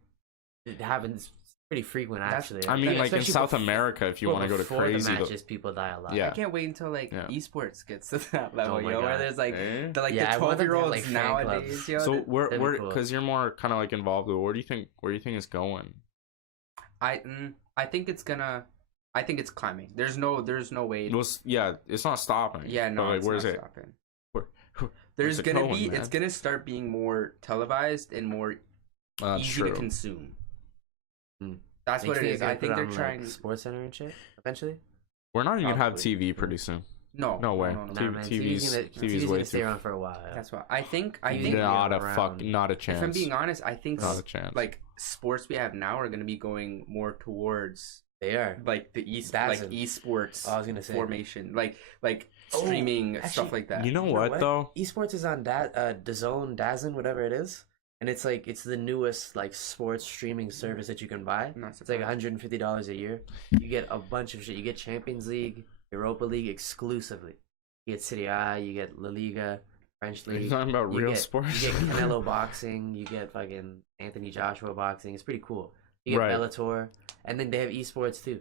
It happens pretty frequent, That's- actually. I mean, like in Especially South before- America, if you want to go to before crazy. the matches, people die a lot. Yeah. I can't wait until like Yeah. esports gets to that level, Oh my where God. there's like Eh? the Yeah, I the want them to have, 12-year-olds like, fan nowadays. clubs. Yo, So that- where that'd be cool. because you're more kind of like involved. Where do you think it's going? I think it's gonna. I think it's climbing. There's no way. It's not stopping. Yeah, no, But, like, it's where's not it? stopping. Where's There's it gonna going, be. man? It's gonna start being more televised and more easy true. to consume. Hmm. That's what it is. I think they're trying. Sports Center and shit eventually. We're not even gonna have Probably. TV pretty soon. No, No way. No, no, Nah, no. man. TV's TV's way gonna stay too- around for a while. Yeah. That's why I think. Not a around. not a chance. If I'm being honest, I think Not a chance. like sports we have now are gonna be going more towards They are. like the Dazzin. esports Oh, I was gonna say. formation, like Oh, streaming actually, stuff like that. You know You what though? Esports is on DAZN, DAZN, whatever it is, and it's like it's the newest like sports streaming service that you can buy. I'm not It's like surprised. $150 a year. You get a bunch of shit. You get Champions League, Europa League exclusively. You get Serie A, you get La Liga, French Are you League. talking about You real get, sports? You get Canelo boxing. You get fucking Anthony Joshua boxing. It's pretty cool. You get Right. Bellator, and then they have esports too.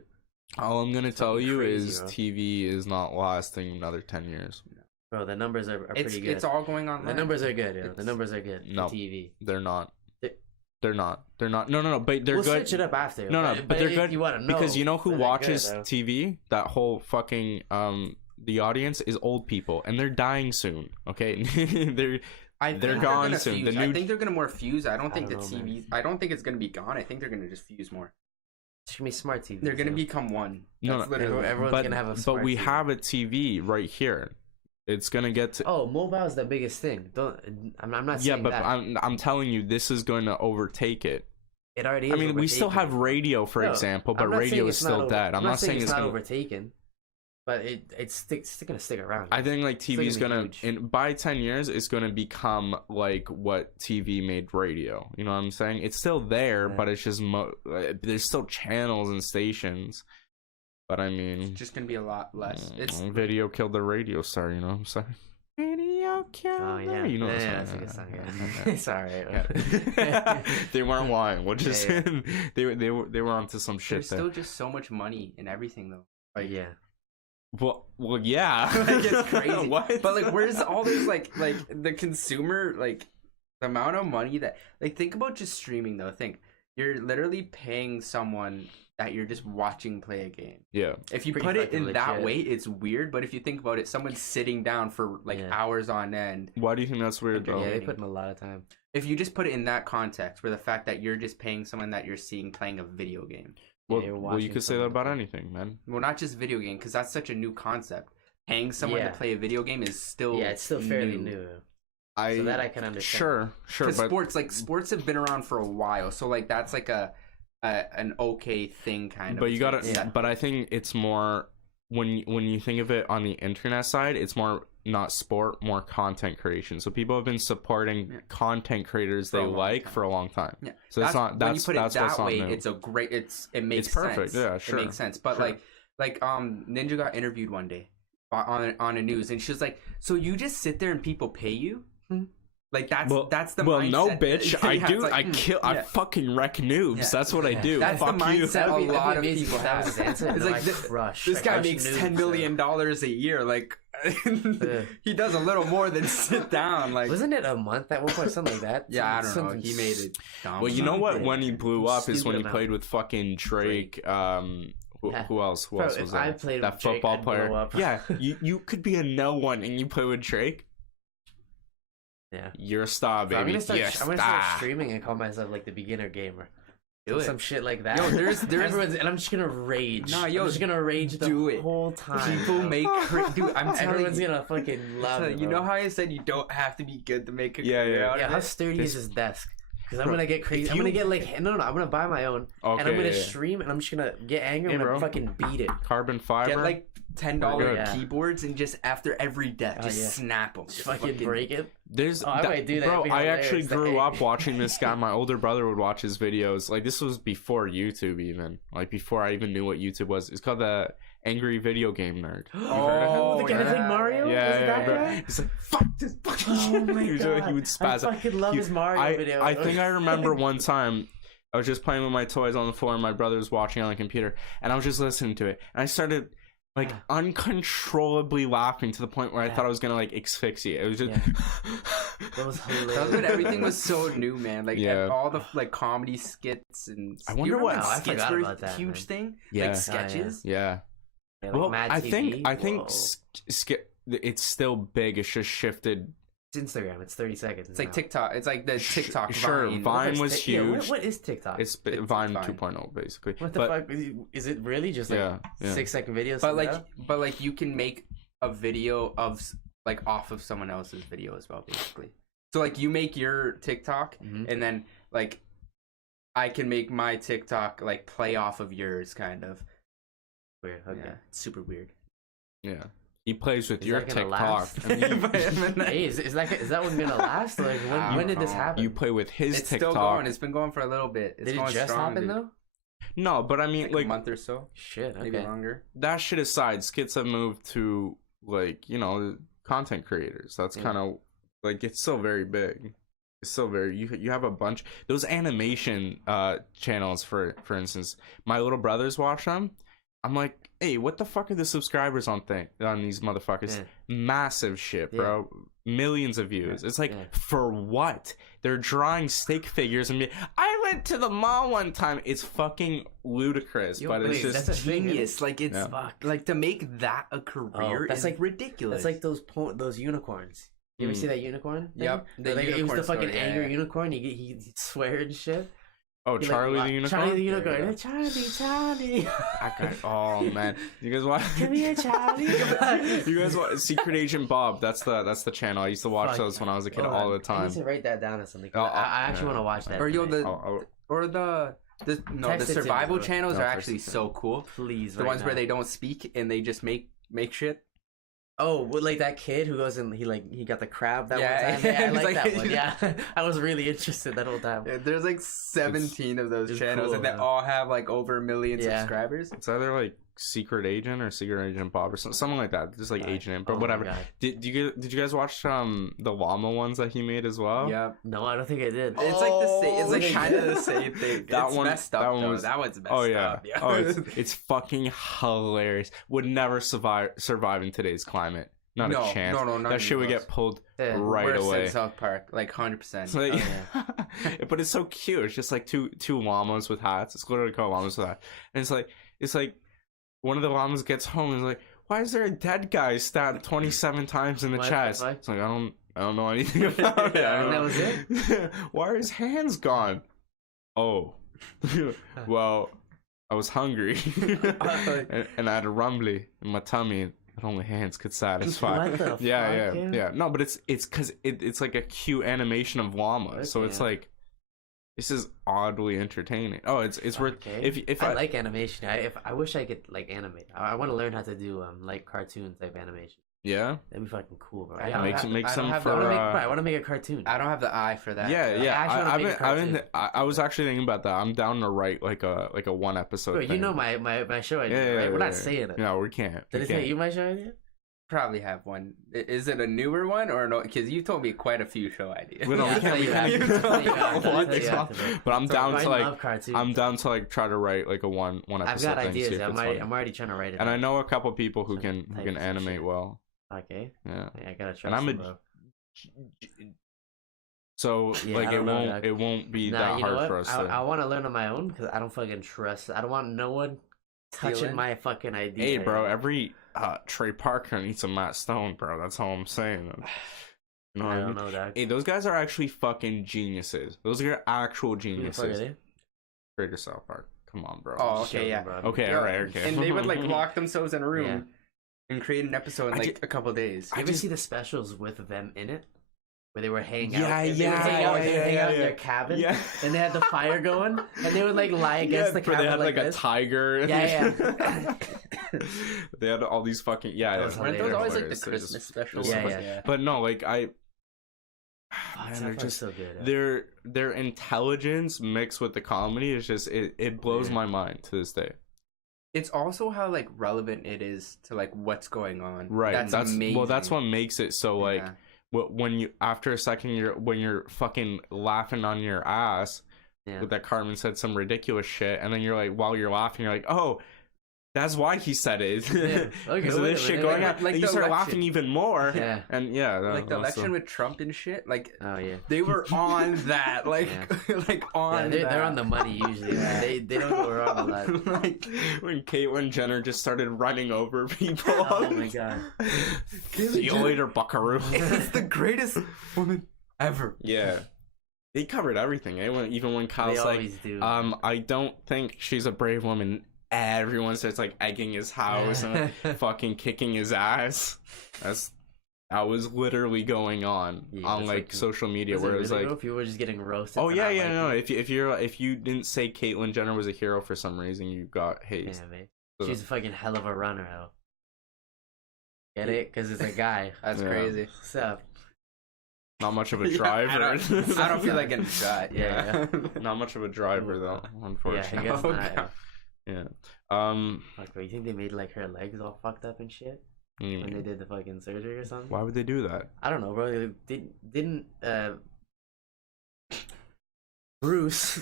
All I'm gonna tell fucking you crazy, is bro. TV is not lasting another 10 years. Bro, the numbers are pretty good. It's all going on. The numbers are good. Yeah. The It's- numbers are good. No. For TV. They're not. They- They're not. No. But they're We'll good. switch it up after. No, but they're if good You want to know because you know who then they're good, watches though. TV? That whole fucking the audience is old people, and they're dying soon. Okay, they're They're gone gonna soon. Fuse. The I new- think they're gonna more fuse. I don't think the don't know, TV. I don't think it's gonna be gone. I think they're gonna just fuse more. It's gonna be smart TV. They're gonna become one. No, That's no, literally. everyone's but gonna have a but smart we TV. have a TV right here. It's gonna get to. Oh, mobile is the biggest thing. Don't. I'm not Yeah, saying but that. I'm telling you, this is going to overtake it. It already is. I mean, we still have overtaken. radio, for No, example, but I'm not radio saying is it's not still over- dead. I'm not saying it's it's not gonna. overtaken, but it's gonna stick around. I think like Still TV's gonna be gonna huge. by 10 years it's gonna become like what TV made radio. You know what I'm saying? It's still there, Yeah. but it's just there's still channels and stations. But I mean, It's just gonna be a lot less. It's video killed the radio star. You know what I'm saying? Video killed. Oh yeah, You know what yeah, I'm that's a good saying? song. Yeah. It's alright. Yeah. They weren't lying. We'll just Yeah, they were onto some shit there's there. still just so much money in everything though. Like Yeah. Well, yeah. like it's crazy. What? But like, where's all this like the consumer like the amount of money that like think about just streaming though. Think you're literally paying someone that you're just watching play a game. Yeah. If you Pretty put it fucking in that legit. way, it's weird. But if you think about it, someone's sitting down for like Yeah. hours on end. Why do you think that's weird though? Yeah, they Dating. put in a lot of time. If you just put it in that context, where the fact that you're just paying someone that you're seeing playing a video game. Well, you're well, you watching could say that someone about play. anything, man. Well, not just video game, because that's such a new concept. Paying someone Yeah. to play a video game is still Yeah, it's still fairly new. So that I can understand. Sure, Because but sports have been around for a while, so like that's like an okay thing kind of. but you gotta. Yeah. But I think it's more when you think of it on the internet side, it's more not sport, more content creation. So people have been supporting content creators they like for a long time. Yeah. So it's not when you put it that way. new. It's a great. It makes perfect. sense. Yeah, sure. It makes sense. But like Ninja got interviewed one day on a news, and she was like, "So you just sit there and people pay you?" Like that's the mindset. No, bitch. I do. Like, I fucking wreck noobs. Yeah. That's what I do. That's Fuck the mindset you. a lot of people have. It's like this guy makes $10 million a year. Like he does a little more than sit down. Like wasn't it a month at one point, something like that? Yeah, I don't know. He made it. Well, you know what? When he blew up is when he played with fucking Drake. Who else? Who else was that? That football player. Yeah, you could be a no one and you play with Drake. Yeah, you're a star, baby. So I'm gonna start streaming and call myself like the beginner gamer. Do some shit like that. Yo, there's and I'm just gonna rage. No, yo, I'm just gonna rage the whole time. People make dude. I'm telling everyone's gonna fucking love it. You know how I said you don't have to be good to make a career out of it? How sturdy is his desk? Because I'm gonna get crazy. I'm gonna get like no. I'm gonna buy my own, and I'm gonna stream, and I'm just gonna get angry and I'm gonna fucking beat it. Carbon fiber. Get like $10 keyboards and just after every death, just snap them. Just fucking break it. I might do that. Bro, I actually grew up watching this guy. My older brother would watch his videos. Like this was before YouTube, even like before I even knew what YouTube was. It's called the Angry Video Game Nerd. The guy that's like Mario. Yeah. He's like, fuck this fucking shit. Oh my god. He would spaz. I fucking love his Mario video. I think I remember one time I was just playing with my toys on the floor, and my brother was watching on the computer, and I was just listening to it, and I started like uncontrollably laughing to the point where I thought I was gonna like asphyxiate. It was just that was hilarious. That was when everything was so new, man. Like all the like comedy skits and I wonder what skits were a huge thing. Like sketches. Yeah. Like well, Mad I TV. think it's still big. It's just shifted. It's Instagram. It's 30 seconds. It's like TikTok. It's like the TikTok. Sure, Vine was huge. Yeah, what is TikTok? It's Vine 2.0 basically. What the fuck? Is it really just like 6-second videos? But like you can make a video of like off of someone else's video as well, basically. So like you make your TikTok, and then like I can make my TikTok like play off of yours, kind of. Weird. Okay. Yeah, it's super weird. Yeah. He plays with your TikTok. Hey, is that one gonna last? Like when did this happen? You play with his it's TikTok. Still going. It's been going for a little bit. It's did it just happen though? No, but I mean like a month or so. Shit, okay. Maybe longer. That shit aside, skits have moved to like, content creators. That's kind of like it's still very big. It's still very you have a bunch those animation channels for instance. My little brothers watch them. I'm like, hey, what the fuck are the subscribers on these motherfuckers? Yeah. Massive shit, bro. Millions of views. It's like, for what? They're drawing stick figures and I went to the mall one time. It's fucking ludicrous, but it's just that's genius. Like it's like to make that a career. That's like ridiculous. That's like those unicorns. You ever see that unicorn thing? Yep. It was the fucking angry unicorn. He swear and shit. Oh, Charlie the Unicorn? Charlie the Unicorn. Charlie. Oh, man. You guys watch? Come here, Charlie. You guys watch Secret Agent Bob? That's the channel. I used to watch those when I was a kid all the time. I need to write that down or something. I actually want to watch that. Or the survival channels are actually so cool. Please, the ones where they don't speak and they just make shit. Oh, like that kid who goes and he got the crab that one time. Yeah, I like that one. Yeah, I was really interested that whole time. Yeah, there's like 17 of those channels, and they all have like over 1 million subscribers. It's either like Secret Agent or Secret Agent Bob or something like that. Just like Agent, but whatever. Did you guys watch the llama ones that he made as well? Yeah. No, I don't think I did. It's like the same. It's like kind of the same thing. That one messed up. That one's messed up. Yeah. Oh, it's fucking hilarious. Would never survive in today's climate. Not a chance. No, that shit would get pulled right away. In South Park, like 100%. Like, but it's so cute. It's just like two llamas with hats. It's literally called llamas with hats. And it's like one of the llamas gets home and is like, why is there a dead guy stabbed 27 times in the chest? It's like I don't know anything about it. And that was it. Why are his hands gone? Oh, well, I was hungry and I had a rumbly in my tummy. That only hands could satisfy. What the fuck? Yeah. No, but it's because it's like a cute animation of llamas, so it's like this is oddly entertaining. Oh, it's worth if I like animation. I wish I could like animate. I want to learn how to do like cartoon type animation. Yeah. That'd be fucking cool, bro. I Yeah, Make I some don't have for. the- I want to make a cartoon. I don't have the eye for that. Yeah, yeah. actually wanna make a cartoon. I was actually thinking about that. I'm down to write like a one episode. Bro, you thing. know my show idea, Yeah, right? We're not yeah. saying it. No, we can't. Did We it say can't. you my show idea? Probably have one. Is it a newer one or no? Because you told me quite a few show ideas. We don't- Yeah, we can't- I'll we tell you can't- after. I'll tell you after. What? I'll tell you It's after. But I'm So down I to love like cartoons. I'm down to like try to write like a one episode. I've got thing, ideas. see if I'm it's already, funny. I'm already trying to write it. And I out. know a couple people who Some can types and animate shit. well. Okay. Yeah. Yeah, I gotta trust And I'm you, a bro. So Yeah, like I it don't know, won't Doug. it won't be Nah, that you know hard what? for us I to. want to learn on my own because I don't fucking trust. I don't want no one touching Stealing? my fucking idea. Hey, bro, every Trey Parker needs a Matt Stone, bro. That's all I'm saying. You know what I I don't mean? know that. Hey, those guys are actually fucking geniuses. Those are actual Who the fuck are geniuses. they? Greater South Park. Come on, bro. Oh, Just okay, joking, yeah. bro. Okay, Yeah, alright, okay. And they would like lock themselves in a room Yeah. and create an episode in I like ju- a couple days. You I ever just- see the specials with them in it? Where they were hanging Yeah, out. They would yeah, hang out, yeah, they'd yeah, hang out in yeah. their cabin. Yeah. And they had the fire going. And they would like lie against the bro, cabin they had like a this. tiger. Yeah, They had all these fucking That was Weren't those hilarious. always like the Hilarious. They're Christmas just- specials? Yeah, just- yeah. But no, like Fuck, man, South they're Park's just so good. Yeah. their intelligence mixed with the comedy is just it blows Yeah. my mind to this day. It's also how like relevant it is to like what's going on. Right. That's amazing. well, that's what makes it so like Yeah. when you after a second when you're fucking laughing on your ass Yeah. with that Carmen said some ridiculous shit, and then you're like while you're laughing you're like, oh, that's why he said it. Yeah. Because of wait this a shit minute. going Like- on. like And you the start election. laughing even more. Yeah. And yeah, Like the that's election with Trump and shit. Like Oh, yeah. they were on that. Like like on. Yeah, they're that. on the money usually. Man. They don't go wrong a lot. Like when Caitlyn Jenner just started running over people. Oh my god. See you later, buckaroo. it's the greatest woman ever. Yeah. They covered everything, eh? Even when They Kyle's like, always do. I don't think she's a brave woman. Everyone starts like egging his house and fucking kicking his ass. That was literally going on Yeah, on that's like like- social media Was it where it was really like, though? People were just getting roasted. oh for yeah, not yeah, no. liking it? If you didn't say Caitlyn Jenner was a hero for some reason, you got hazed. Yeah, man. So- She's a fucking hell of a runner, though. Get it? Because it's a guy. That's Yeah. crazy. So, Not much of a Yeah, driver. I don't feel like getting shot. Yeah. Not much of a driver though, yeah, I unfortunately. guess Oh, not. God. Yeah. Fuck, bro, you think they made like her legs all fucked up and shit what do you when they mean? did the fucking surgery or something? Why would they do that? I don't know, bro. Didn't Bruce?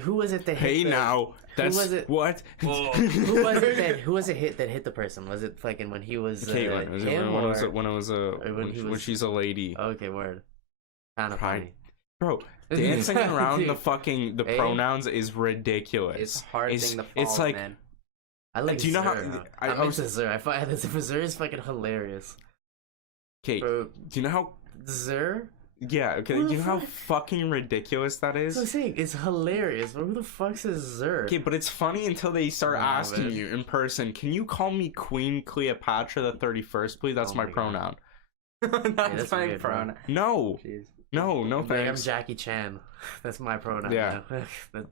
Who was it that hit? Hey the- now, that's was it? what? Who was it that? Who was it that hit the person? Was it fucking when he was Caitlyn. Was it him when it or? was when it was when when she's a lady, Okay, word. Kind of Right. funny. bro. Dancing around the Dude, fucking the Hey. pronouns is ridiculous. It's a hard It's- thing to follow, it's like- man. I like. Do you know how- Zer, I I'm was- into Zer. I find Zer is fucking hilarious, Okay, bro. do you know how? Zer. Yeah, okay. Who Do the you know how fuck? fucking ridiculous that That's what I'm is? saying. It's hilarious. But who the fuck's is Zer? Okay, but it's funny until they start Nah, asking man. you in person. Can you call me Queen Cleopatra the 31st, please? That's Oh my my God. pronoun. That's that's my weird, bro. pronoun. No, Jeez. no, no Like, I'm thanks. Jackie Chan. That's my pronoun. Yeah. now.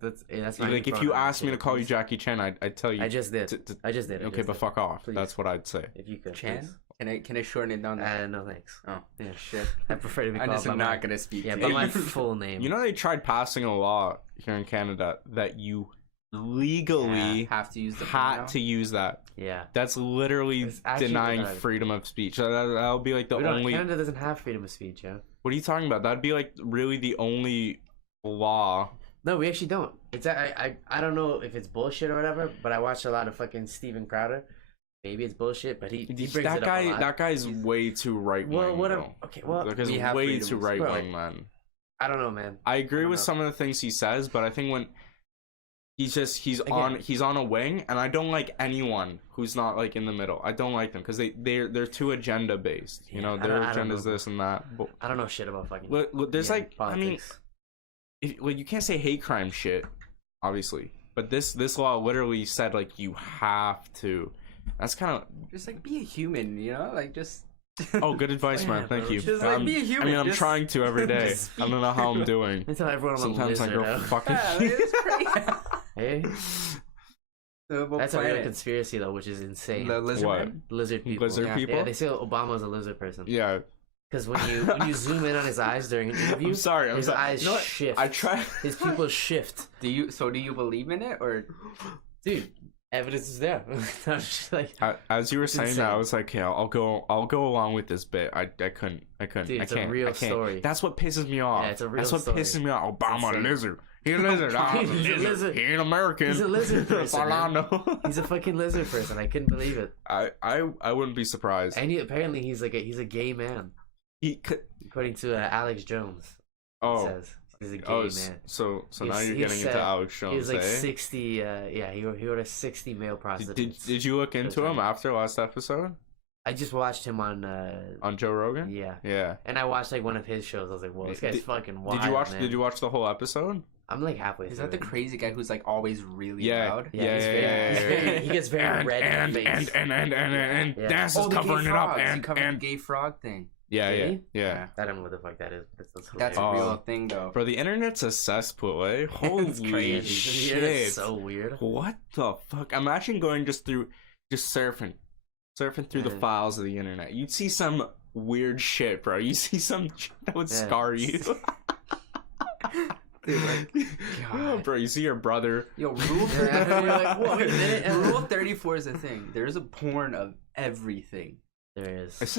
that's my Like new if you pronoun. asked me to call you Please. Jackie Chan, I'd tell you. I just did. to- I just did. I okay, just but did. fuck off. Please. That's what I'd say. If you could, Chan? please. Can I shorten it down? No thanks. Oh Yeah. shit. I prefer to be I'm called just by not my. gonna speak. Yeah, to by you. my full name. You know they tried passing a law here in Canada that you legally have to use the had pronoun. to use that. Yeah. That's literally It's actually denying retarded. freedom of speech. That'll be like the We don't- only. Canada doesn't have freedom of speech, yo. What are you talking about? That'd be like really the only law. No, we actually don't. It's I don't know if it's bullshit or whatever, but I watch a lot of fucking Steven Crowder. Maybe it's bullshit, but he brings That it guy, up a lot. that guy's way too right wing. Well, okay, well, that guy's we have way freedom too of right speech. wing, man. I don't know, man. I agree don't with know. some of the things he says, but I think when he's on a wing, and I don't like anyone who's not like in the middle. I don't like them because they're too agenda based. You Yeah, know, I their don't agenda's know. this and that. But I don't know shit about fucking. look, there's like, I mean, politics. you can't say hate crime shit, obviously, but this law literally said like you have to. That's kind of Just like be a human, you know, like just. oh, good advice, Yeah, man. Thank bro. you. Just like be a human. I mean, I'm just- trying to every day. just I don't know how I'm doing. I tell everyone I'm Sometimes a I loser go now. fucking. Yeah, it's crazy. Hey, That's a real conspiracy though, which is insane. The lizard What? man? Lizard people. Lizard people? Yeah, they say Obama's a lizard person. Yeah. Because when you zoom in on his eyes during an interview, I'm sorry. his eyes You know what? shift. I try. His pupils shift. Do you believe in it or? Dude, evidence is there. I'm just like, As you were saying insane. that, I was like, yeah, I'll go along with this bit. I couldn't. Dude, it's I can't. a real I can't. story. That's what pisses me off. Yeah, it's a real That's what story. pisses me off. Obama Insane. lizard. He's a lizard. Oh, He's a lizard. He ain't American. He's a lizard person, All I man. know. he's a fucking lizard person. I couldn't believe it. I wouldn't be surprised. And apparently he's a gay man, He could. according to Alex Jones. Oh. He says he's a gay Oh, man. so He now was- you're he getting said into Alex He was Jones, like eh? 60. Yeah, he ordered 60 male prostitutes. Did you look into him time. after last episode I just watched him on. Joe Rogan? Yeah. Yeah. And I watched like one of his shows. I was like, "Whoa, this guy's Did- fucking wild." Did you watch? Man. Did you watch the whole episode? I'm like halfway. Is through that the it. crazy guy who's like always really Yeah. loud? Yeah, he's very, he gets very red in the face. And Yeah. Dance is Oh, the covering gay it up frogs. He and covered the gay frog thing. yeah. Did Yeah. I don't know what the fuck that is. But That's a Oh. real thing, though. Bro, the internet's a cesspool, eh? Holy crazy. shit! It's so weird. What the fuck? Imagine going just surfing through the Yeah. files of the internet. You'd see some weird shit, bro. You see some shit that would Yeah. scar you. Dude, like, God. Bro, you see your brother. Yo, rule Yeah, you're like, whoa, wait a minute. Rule 34 is a thing. There's a porn of everything. There is.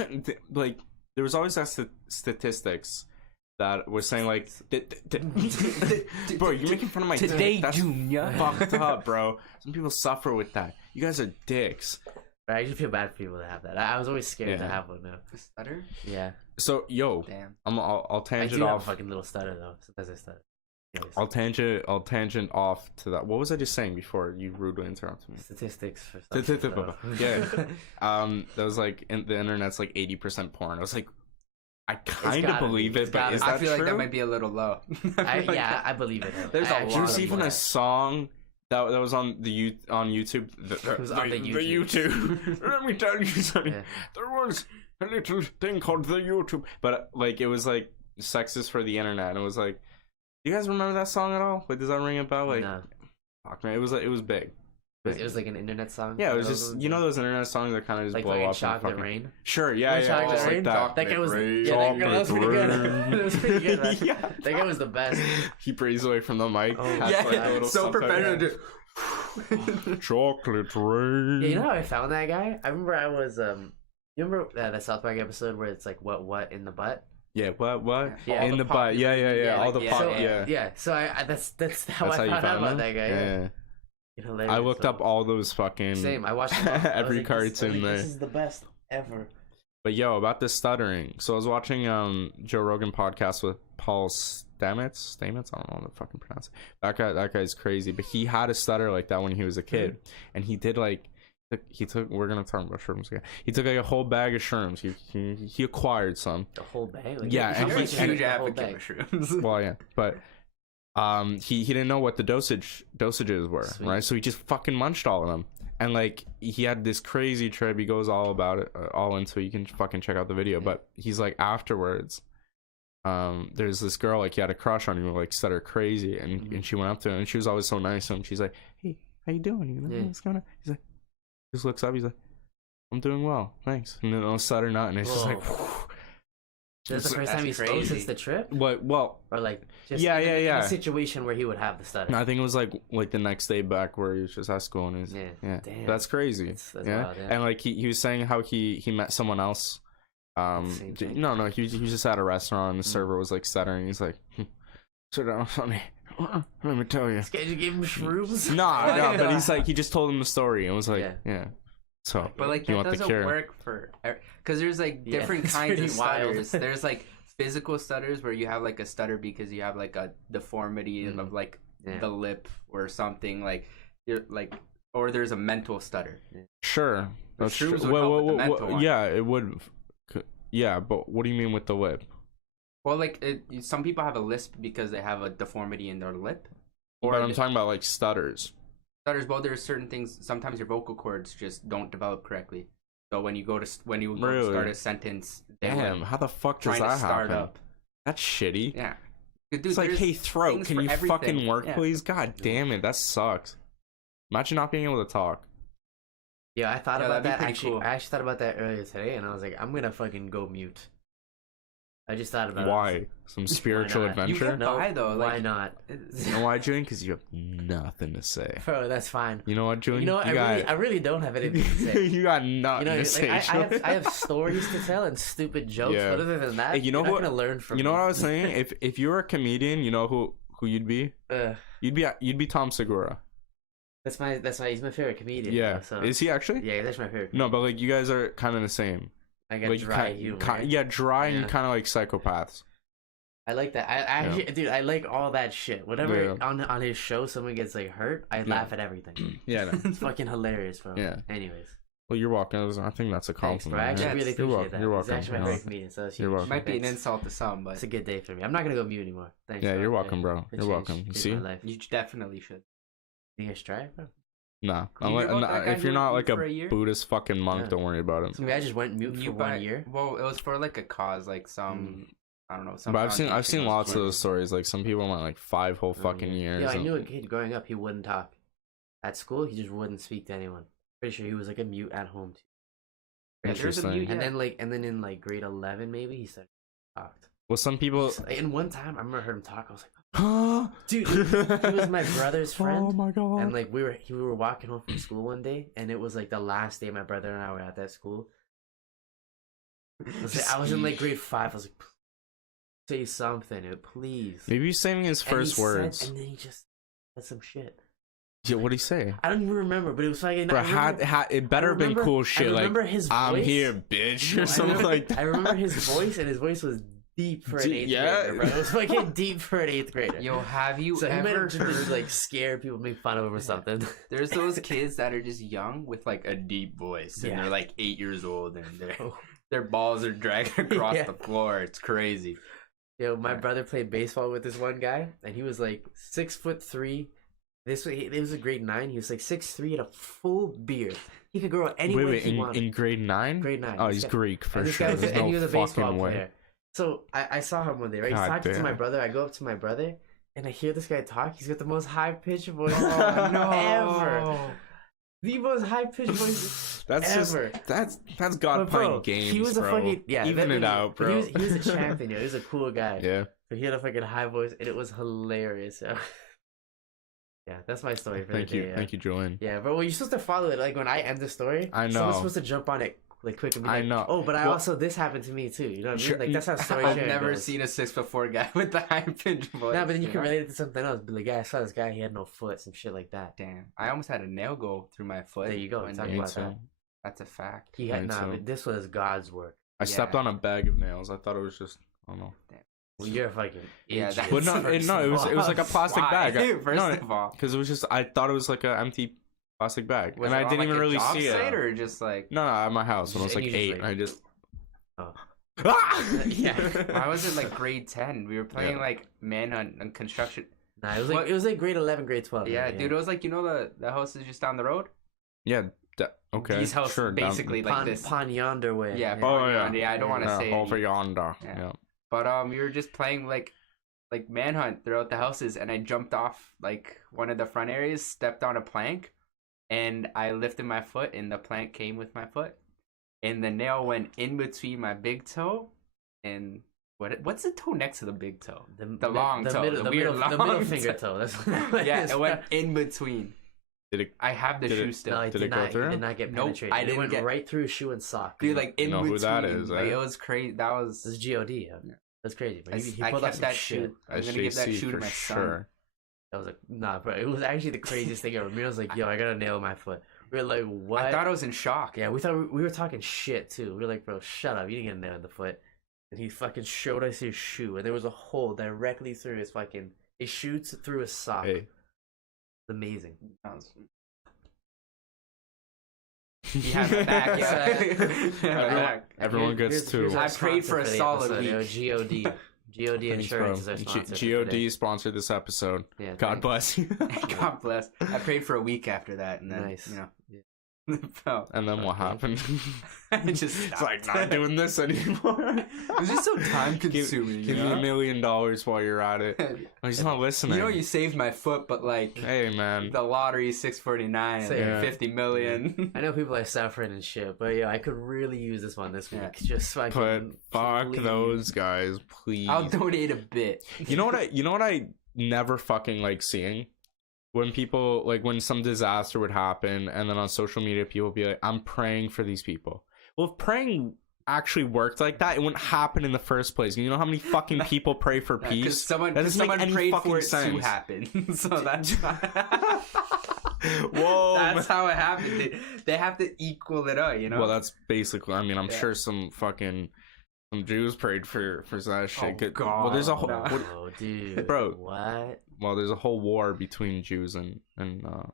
Like, there was always that statistics that was saying like, bro, you're making fun of my dick. That's Junior. fucked up, bro. Some people suffer with that. You guys are dicks. But I just feel bad for people that have that. I was always scared to Yeah. have one now. Stutter? Yeah. So, yo, Damn. I'll I tangent do have a off. fucking little stutter though. Sometimes I stutter. Anyways. I'll tangent off to that. What was I just saying before you rudely interrupted me? Statistics for Yeah. That was like the internet's like 80% porn. I was like, I kind of gotta be. believe It's it, but gotta is be. that I feel true? like that might be a little low. I believe it. There's a lot There was of even porn. a song that was on on YouTube. It was on the YouTube. Let me tell you something. Yeah. There was a little thing called the YouTube, but like it was like sexist for the internet, and it was like, you guys remember that song at all? Like, does that ring a bell? Like, No. fuck man, it was big. It was like an internet song. Yeah, it was Those just ones? those internet songs that kind of just like blow fucking up. Chocolate and fucking... Rain. Sure, yeah, Like yeah, Chocolate just Rain? like that. That guy was Rain. that was pretty good. That was pretty good. Man. Yeah. That guy was the best. He breathes away from the mic. Oh, has, Yeah, like, a little so subtitle. professional. Chocolate rain. Yeah, you know how I found that guy? I remember I was you remember that South Park episode where it's like what in the butt? Yeah, what? Yeah. In All the the butt. Yeah, yeah, yeah. yeah, All like, the yeah, pop. So, Yeah. yeah. So I that's how That's I how you found out found about him? that guy. Yeah. Hilarious, I looked so- up all those fucking. Same. I watched them all. I was every like, this- cartoon there. This is the best ever. But yo, about this stuttering. So I was watching Joe Rogan podcast with Paul Stamets. I don't know how to fucking pronounce it. That guy's crazy. But he had a stutter like that when he was a kid, and he did like. He took. We're gonna talk about shrooms again. He took like a whole bag of shrooms. He acquired some. The whole bag. Like, Yeah, and You're a he- huge the whole advocate bag. for shrooms. Well, yeah, but he didn't know what the dosages were, Sweet. right? So he just fucking munched all of them, and like he had this crazy trip. He goes all about it, all into. You can fucking check out the video, but he's like afterwards. There's this girl like he had a crush on, who like stutter crazy, and she went up to him, and she was always so nice to him. She's like, "Hey, how you doing? You know Yeah. what's going on?" He's like, just looks up. He's like, "I'm doing well, thanks." And then no stutter, not, and it's just like. That's the first That's time he spoke crazy. since the trip, What? Well, or like just Yeah, in, yeah, in yeah. a situation where he would have the stutter. I think it was like the next day back where he was just at school, and he's Yeah. Damn. that's crazy. That's yeah, wild, yeah. and like he was saying how he met someone else. Same thing? No, he was just at a restaurant, and the server was like stuttering. He's like, "Sit down, honey. Let me tell you." This guy just gave him shrooms. No, but he's like he just told him the story and was like, Yeah. yeah. So, But like you that want the doesn't cure? work for because there's like Yeah, different it's kinds pretty of wild. stutters. There's like physical stutters where you have like a stutter because you have like a deformity of like Yeah. the lip or something like you're like or there's a mental stutter. Sure, The that's shrooms true. would help with the mental one. Yeah, it would. Yeah, but what do you mean with the lip? Well, like some people have a lisp because they have a deformity in their lip. But I'm talking about like stutters. Stutters. Well, there's certain things. Sometimes your vocal cords just don't develop correctly. So when you go to Really? start a sentence, they Damn, how the fuck does trying to that start happen? up. That's shitty. Yeah. Dude, It's like, there's hey, throat, things can for you everything. fucking work, Yeah. please? God damn it, that sucks. Imagine not being able to talk. Yeah, I thought Yeah, about that'd be that pretty actually. cool. I actually thought about that earlier today, and I was like, I'm gonna fucking go mute. I just thought about it. Why? Some spiritual not? adventure? You can buy though. Why Like, not? You know why, Julian? Because you have nothing to say. Bro, that's fine. You know what, Julian? You know what? I really don't have anything to say. You got nothing You know, to say. I have stories to tell and stupid jokes, Yeah. but other than that, Hey, you know you're what? not gonna learn from You know me. what I was saying? If you were a comedian, you know who you'd be? You'd be Tom Segura. That's why he's my favorite comedian. Yeah. Though, so. Is he actually? Yeah, that's my favorite. No, but like you guys are kind of the same. I got Like dry humor. yeah, dry Yeah. and kind of like psychopaths. I like that. I dude, I like all that shit. Whenever Yeah. on his show someone gets like hurt, I laugh at everything. Yeah. No. It's fucking hilarious, bro. Yeah. Anyways, Well, you're welcome. I think that's a thanks, bro. I compliment. actually Yeah, really you're appreciate welcome. that. You're He's welcome. actually my No. favorite comedian, so that's You're huge. welcome. might be an Thanks. insult to some, but It's a good day for me. I'm not gonna go mute anymore. Thanks. Yeah, bro. you're welcome, bro. It You're changed- welcome. You changed see? my life. you definitely should. Think I should try it, bro? Nah. You hear about that guy If you're who not went like for a a year? Buddhist fucking monk, Yeah. don't worry about it. So maybe I just went mute for 1 year. Well, it was for like a cause, like some I don't know. Some But I've seen foundation was lots of doing those it. stories. Like some people went like 5 whole fucking years. Yeah, I and- knew a kid growing up. He wouldn't talk at school. He just wouldn't speak to anyone. Pretty sure he was like a mute at home too. Yeah, there's a Interesting. mute, And yeah. then in like grade 11 maybe he started talked. Well, some people. And one time I remember heard him talk. I was like, Huh? dude, he was my brother's friend. Oh my god. And like we were walking home from school one day, and it was like the last day my brother and I were at that school. I was in like grade 5. I was like, say something, please. Maybe he's saying his And he first said- words. and then he just said some shit. Yeah, what'd he say? I don't even remember, but it was like Bro, it better have been cool shit. I Like, remember his voice. I'm here, bitch, or something like that. I remember his voice, and his voice was deep for an 8th Yeah. grader, bro. It was fucking deep for an 8th grader. Yo, have you So he might ever have just heard like scare people, make fun of him or something. There's those kids that are just young with like a deep voice, and Yeah. they're like 8 years old, and Oh. their balls are dragging across Yeah. the floor. It's crazy. Yo, my brother played baseball with this one guy, and he was like 6'3". It was a grade 9. He was like 6'3" and a full beard. He could grow any way Wait, he wanted. in grade 9? Grade 9. Oh, This he's guy- Greek for and this sure. guy was, There's and he no was a baseball fucking way. player. So I saw him one day, right? He's God talking to my damn. brother. I go up to my brother, and I hear this guy talk. He's got the most high pitched voice Oh, no. ever. The most high pitched voice That's ever. just that's God But, bro, playing games. he was a bro. fucking Even it out, but bro. He was a champion. Yo. He was a cool guy. Yeah. So he had a fucking high voice, and it was hilarious. Yo. Yeah, that's my story for Thank the you, day. Yeah. thank you, Julian. Yeah, but well, you're supposed to follow it. Like when I end the story, I know. someone's supposed to jump on it like quick and be I like, know. "Oh, but I Well- also this happened to me too." You know what I mean? Sure. Like that's how story I've sharing never goes. seen a 6'4" guy with the high pitched voice. Nah, but then you know? can relate it to something else. Be like, yeah, I saw this guy. He had no foot, some shit like that. Damn, I almost had a nail go through my foot. There you go. one Talk day. Me about too. that. That's a fact. He had Me nah, too. but this was God's work. I stepped Yeah. on a bag of nails. I thought it was just, I don't know. Well, you're a fucking Yeah, idiot. that's But no, first it was of like a all. plastic Why? bag. First No, of all, because it was just, I thought it was like an empty plastic bag, was and it I on, didn't like, even a really job see site it. or just like. No, at my house when I was And like you just, 8, like- and I just. Oh. Ah! Yeah. Why was it like grade 10? We were playing Yeah. like manhunt on construction. Nah, it was like What? it was like grade 11, grade 12. Yeah, dude, it was like, you know, the house is just down the road. Yeah. Okay. These houses sure. basically like this. Pon Yonder way. Yeah, Oh, Pond yeah. Yonder. Yeah, I don't want to say. over it. yonder. Yeah. Yeah. But we were just playing like manhunt throughout the houses, and I jumped off like one of the front areas, stepped on a plank, and I lifted my foot, and the plank came with my foot, and the nail went in between my big toe and what's the toe next to the big toe? The long toe, middle, the weird the middle long finger toe. toe. That's what Yeah, is. it went in between. Did it? I have the Did shoe it- still. No, it Did did it go not. through? It did not get Nope, penetrated. I It didn't went get- right through shoe and sock. Dude, like in know between. who that is, Like eh? it was crazy. That was. This is God. Yeah. That's crazy. But he I pulled out kept some that shit. shoe. I'm gonna give that SJC shoe to for my son. sure. I was like, nah, bro. It was actually the craziest thing ever. Mira was like, yo, I got a nail in my foot. We were like, what? I thought I was in shock. Yeah, we thought we were talking shit too. We were like, bro, shut up. You didn't get a nail in the foot. And he fucking showed us his shoe, and there was a hole directly through his fucking. It shoots through his sock. Hey. It's amazing. You have my back, yeah. You have my Everyone- back. Everyone gets two. our I prayed for a sponsor the solid episode, yo, week. God. God Insurance is our sponsor. for today. God sponsored this episode. Yeah, God thanks. bless you. God bless. I prayed for a week after that, and then Nice. you know. And then what happened? I just It's like, not doing this anymore. It's just so time consuming. Give me $1 million while you're at it. Oh, he's not listening. You know, you saved my foot, but like, hey man, the lottery 649 and Yeah. 50 million. I know people are suffering and shit, but yeah, I could really use this one this week. Just so I but can fuck please. those guys, please. I'll donate a bit. You know what I never fucking like seeing? When people, like, when some disaster would happen, and then on social media, people would be like, I'm praying for these people. Well, if praying actually worked like that, it wouldn't happen in the first place. You know how many fucking people pray for peace? Because someone any prayed fucking for it to sense. happen. So that's Whoa, that's how it happened. They have to equal it out, you know? Well, that's basically, I mean, I'm Yeah. sure some Jews prayed for that shit. Oh, Good. God. Well, there's a whole, No. Oh, dude. Bro. What? well, there's a whole war between Jews and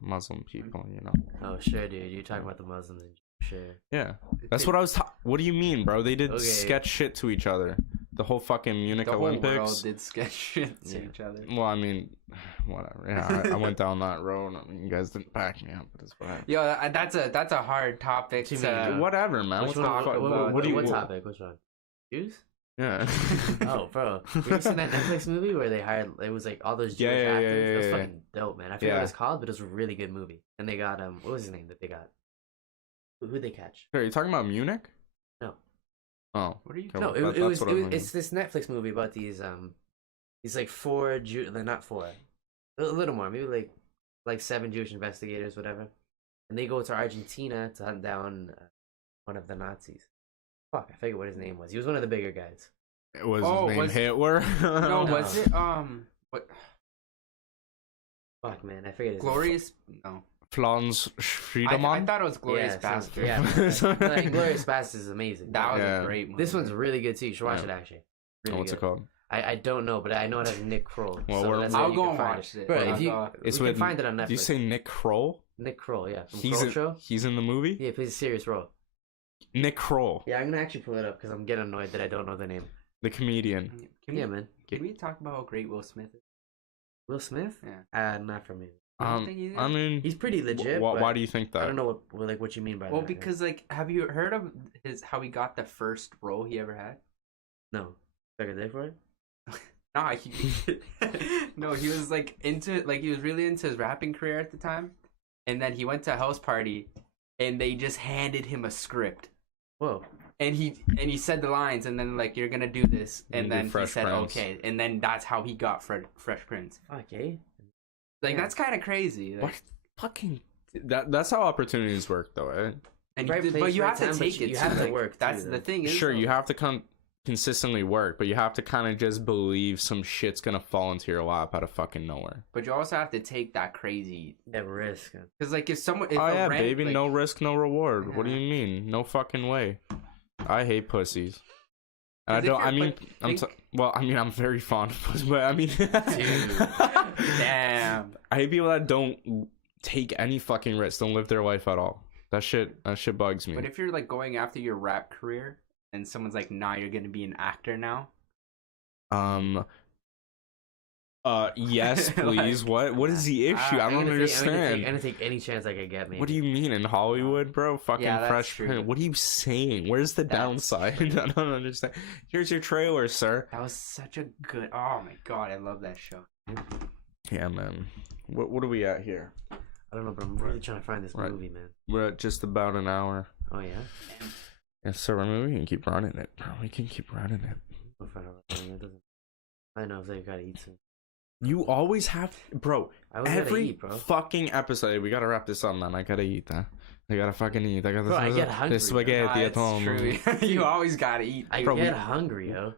Muslim people, you know. Oh, sure, dude. You're talking about the Muslims and sure. Yeah, that's what I was. What do you mean, bro? They did Okay. sketch shit to each other. The whole fucking Munich The whole Olympics. world did sketch shit to Yeah. each other. Well, I mean, whatever. Yeah, I went down that road. I mean, you guys didn't back me up, but it's whatever. Yo, that's a hard topic What to. you mean? Whatever, man. Which What the one? fuck? what do you- What topic? Which one? Jews? Yeah. Oh, bro. Have you seen that Netflix movie where they hired, it was like all those Jewish actors? It was fucking dope, man. I forget Yeah. what it's called, but it was a really good movie. And they got, what was his name that they got? Who'd they catch? Are you talking about Munich? No. Oh. What are you? Okay, No, well, it that's was, what I mean. it's this Netflix movie about these like four they're not four, a little more, maybe like 7 Jewish investigators, whatever. And they go to Argentina to hunt down one of the Nazis. Fuck, I forget what his name was. He was one of the bigger guys. Was his name was- Hitler? No, No. was it what? Fuck, man, I forget his Glorious? No. Franz I Friedemann? thought it was Glorious Yeah, Bastard. yeah. Like, Glorious Bastard is amazing. That was Yeah. a great movie. This one's really good too. You should watch Yeah. it actually. Oh, Really what's good. it called? I don't know, but I know it has Nick Kroll. Well, so we're- that's how I'll you go can and find watch it. Bro, I'll if you, go- It's we with- can find it on Netflix. Did you say Nick Kroll? Nick Kroll, yeah, from He's Kroll in, Show. he's in the movie? Yeah, he plays a serious role. Nick Kroll, Yeah, I'm gonna actually pull it up because I'm getting annoyed that I don't know the name. the comedian. Can Yeah, we, man. Can we talk about how great Will Smith is? Will Smith? Yeah. Not for me. You don't think he's I mean, He's pretty legit. why but do you think I that? don't know what you mean by Well, that. because like, have you heard of how he got the first role he ever had? No. Took a day for it? Nah, he was like he was really into his rapping career at the time, and then he went to a house party, and they just handed him a script, Whoa. and he said the lines, and then like, you're gonna do this, and You do then he Fresh said Prince. okay, and then that's how he got Fresh Prince. Okay. Like, Yeah. that's kind of crazy. Like, What fucking? That's how opportunities work, though, eh? and Right place, but you right have to time, but take it. you too. have to like, work, too, That's though. the thing. Is, Sure, though. you have to consistently work, but you have to kind of just believe some shit's gonna fall into your lap out of fucking nowhere. But you also have to take that crazy, That risk. because like, if Oh a yeah, rent, baby, like, no risk, no reward. What do Yeah. you mean? No fucking way. I hate pussies. And I 'Cause if don't. I you're- mean, but think- I'm very fond of pussies, but I mean, Damn. I hate people that don't take any fucking risks, don't live their life at all. That shit bugs me. But if you're like going after your rap career, and someone's like, "Nah, you're gonna be an actor now." Yes, please. What is the issue? I don't understand. I'm gonna take any chance I could get, maybe. What do you mean in Hollywood, bro? Fucking Yeah, that's Fresh true. Prince. What are you saying? Where's the That's downside? I don't understand. Here's your trailer, sir. That was such a good. Oh my god, I love that show. Yeah, man. What are we at here? I don't know, but I'm really trying to find this Right. movie, man. We're at just about an hour. Oh yeah. Yes, sir. I mean, we can keep running it, bro. We can keep running it. I'll find out. It doesn't. I know if they gotta eat soon. You always have, bro. I always gotta Every eat, bro. fucking episode, we gotta wrap this up, man. I gotta eat that. I gotta fucking eat. I got Bro, I get hungry, the spaghetti Nah, at it's home. true. You always gotta eat. I Bro, get hungry, yo.